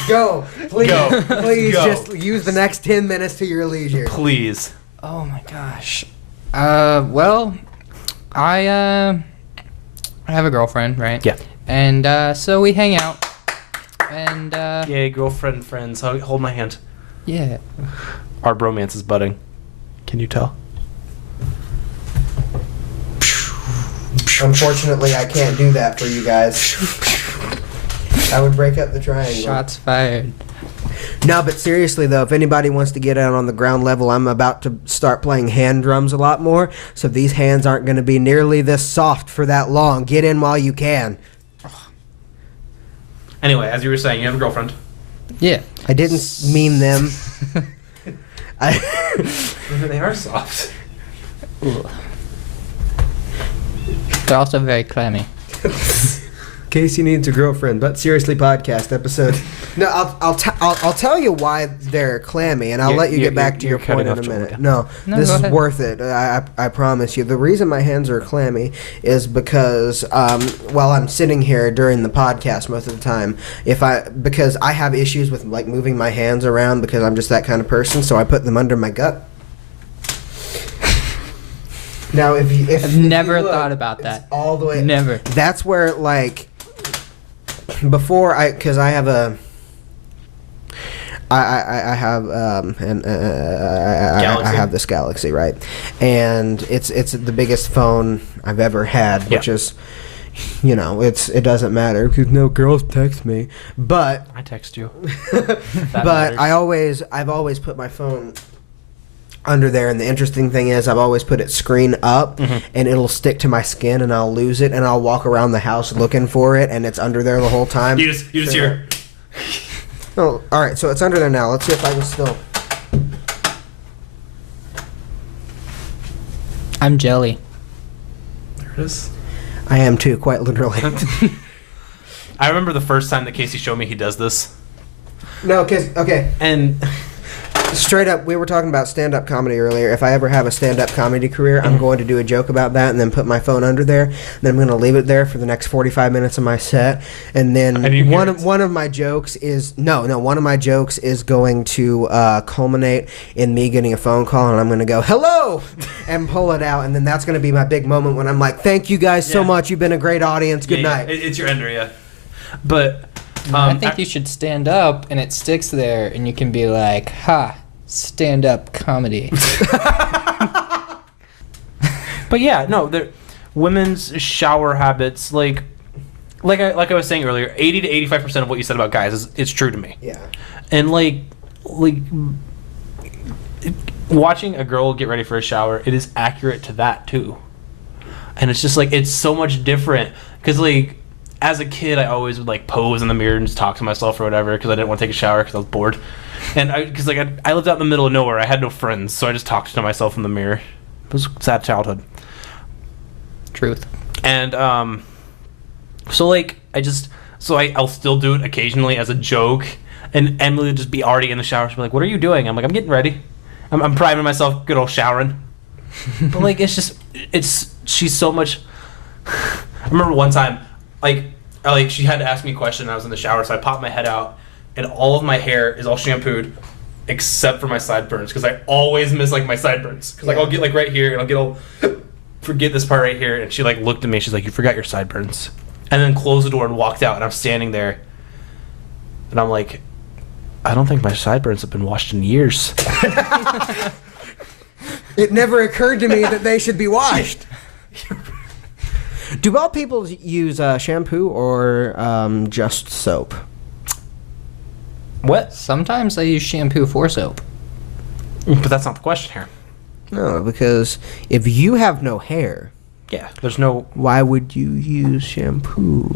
Go. Please. Go. Please Go. just use the next 10 minutes to your leisure. Please. Oh my gosh. Well, I have a girlfriend, right? Yeah. And so we hang out. And Yay, girlfriend, friends. Hold my hand. yeah. Our bromance is budding. Can you tell? Unfortunately, I can't do that for you guys. I would break up the triangle. Shots fired. No, but seriously though, if anybody wants to get out on the ground level, I'm about to start playing hand drums a lot more, so these hands aren't going to be nearly this soft for that long. Get in while you can. Anyway, as you were saying, you have a girlfriend. Yeah. I didn't mean them. They are soft. Ooh. They're also very clammy. Casey needs a girlfriend, but seriously, podcast episode. No, I'll tell you why they're clammy, and I'll let you get back to your point in a minute. No, this is worth it. I promise you. The reason my hands are clammy is because while I'm sitting here during the podcast most of the time, because I have issues with like moving my hands around because I'm just that kind of person, so I put them under my gut. Now, I've never look, thought about that. All the way. Never. That's where like before I have a. I have this Galaxy, right, and it's the biggest phone I've ever had, which is, it doesn't matter because no girls text me, but I text you. but I've always put my phone under there, and the interesting thing is I've always put it screen up, and it'll stick to my skin, and I'll lose it, and I'll walk around the house looking for it, and it's under there the whole time. You just hear. Oh, all right, so it's under there now. Let's see if I can still. I'm jelly. There it is. I am too, quite literally. I remember the first time that Casey showed me he does this. No, because okay. And Straight up, we were talking about stand-up comedy earlier. If I ever have a stand-up comedy career, I'm going to do a joke about that and then put my phone under there. Then I'm going to leave it there for the next 45 minutes of my set. And then one of my jokes is one of my jokes is going to culminate in me getting a phone call, and I'm going to go, hello, and pull it out. And then that's going to be my big moment when I'm like, thank you guys so much. You've been a great audience. Good night. It's your ender, yeah. But I think you should stand up and it sticks there and you can be like, ha, stand-up comedy. But yeah, no, women's shower habits, like I was saying earlier, 80 to 85% of what you said about guys it's true to me. Yeah. And like watching a girl get ready for a shower, it is accurate to that too. And it's just like, it's so much different because like as a kid, I always would like pose in the mirror and just talk to myself or whatever because I didn't want to take a shower because I was bored. And because I lived out in the middle of nowhere, I had no friends, so I just talked to myself in the mirror. It was a sad childhood. Truth. And so like I'll still do it occasionally as a joke. And Emily would just be already in the shower. She'd be like, "What are you doing?" I'm like, "I'm getting ready. I'm priming myself, good old showering." But like she's so much. I remember one time. Like she had to ask me a question and I was in the shower, so I popped my head out and all of my hair is all shampooed except for my sideburns because I always miss like my sideburns because like I'll get like right here and I'll get all forget this part right here, and she like looked at me, she's like, "You forgot your sideburns," and then closed the door and walked out, and I'm standing there and I'm like, I don't think my sideburns have been washed in years. It never occurred to me that they should be washed. Do bald people use shampoo or just soap? What? Sometimes I use shampoo for soap. But that's not the question here. No, because if you have no hair, yeah, there's no. Why would you use shampoo?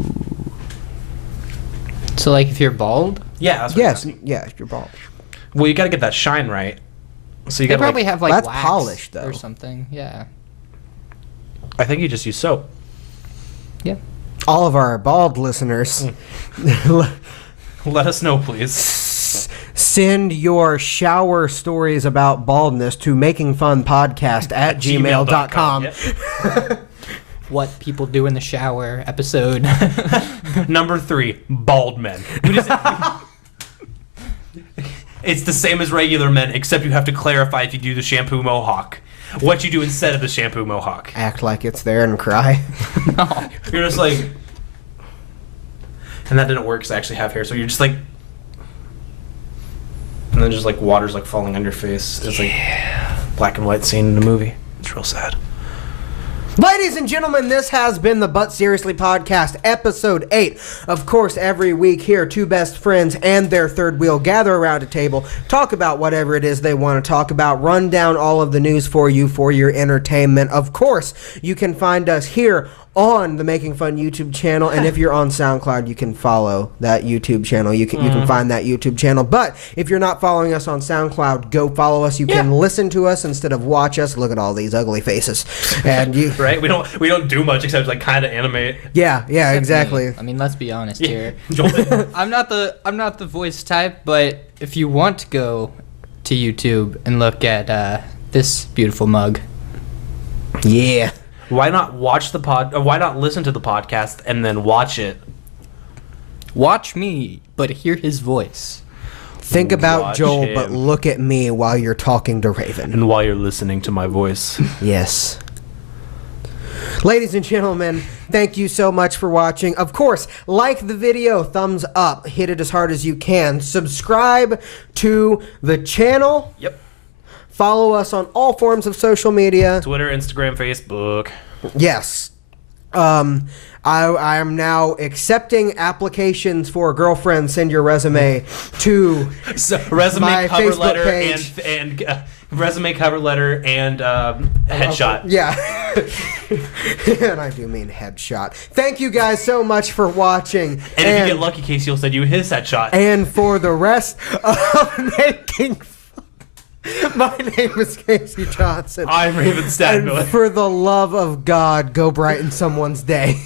So, like, if you're bald? Yeah. That's what if you're bald. Well, you got to get that shine right. So you they got probably have like that's wax polished though or something. Yeah. I think you just use soap. Yeah. All of our bald listeners, let us know, please. Send your shower stories about baldness to makingfunpodcast@gmail.com. Yep. What people do in the shower episode. Number 3, bald men. It's the same as regular men, except you have to clarify if you do the shampoo mohawk. What you do instead of the shampoo mohawk. Act like it's there and cry. No. You're just like... And that didn't work because I actually have hair, so you're just like... And then just like water's like falling on your face. It's like black and white scene in a movie. It's real sad. Ladies and gentlemen, this has been the But Seriously Podcast, Episode 8. Of course, every week here, two best friends and their third wheel gather around a table, talk about whatever it is they want to talk about, run down all of the news for you for your entertainment. Of course, you can find us here on the Making Fun YouTube channel, and if you're on SoundCloud, you can follow that YouTube channel. You can find that YouTube channel. But if you're not following us on SoundCloud, go follow us. You can listen to us instead of watch us. Look at all these ugly faces, and you right? We don't do much except like kind of animate. Yeah, exactly. Me. I mean, let's be honest here. Joel. I'm not the voice type, but if you want to go to YouTube and look at this beautiful mug, yeah. Why not watch the why not listen to the podcast and then watch it? Watch me, but hear his voice. Think about Watch Joel, him. but look at me while you're talking to Raven. And while you're listening to my voice. Yes. Ladies and gentlemen, thank you so much for watching. Of course, like the video, thumbs up, hit it as hard as you can. Subscribe to the channel. Yep. Follow us on all forms of social media. Twitter, Instagram, Facebook. Yes. I am now accepting applications for girlfriends. Send your resume to Resume, my cover Facebook letter, page. and resume, cover letter, and headshot. Yeah. And I do mean headshot. Thank you guys so much for watching. And if you get lucky, Casey will send you his headshot. And for the rest of Making Fun, my name is Casey Johnson. I'm Raven Stadmiller. And for the love of God, go brighten someone's day.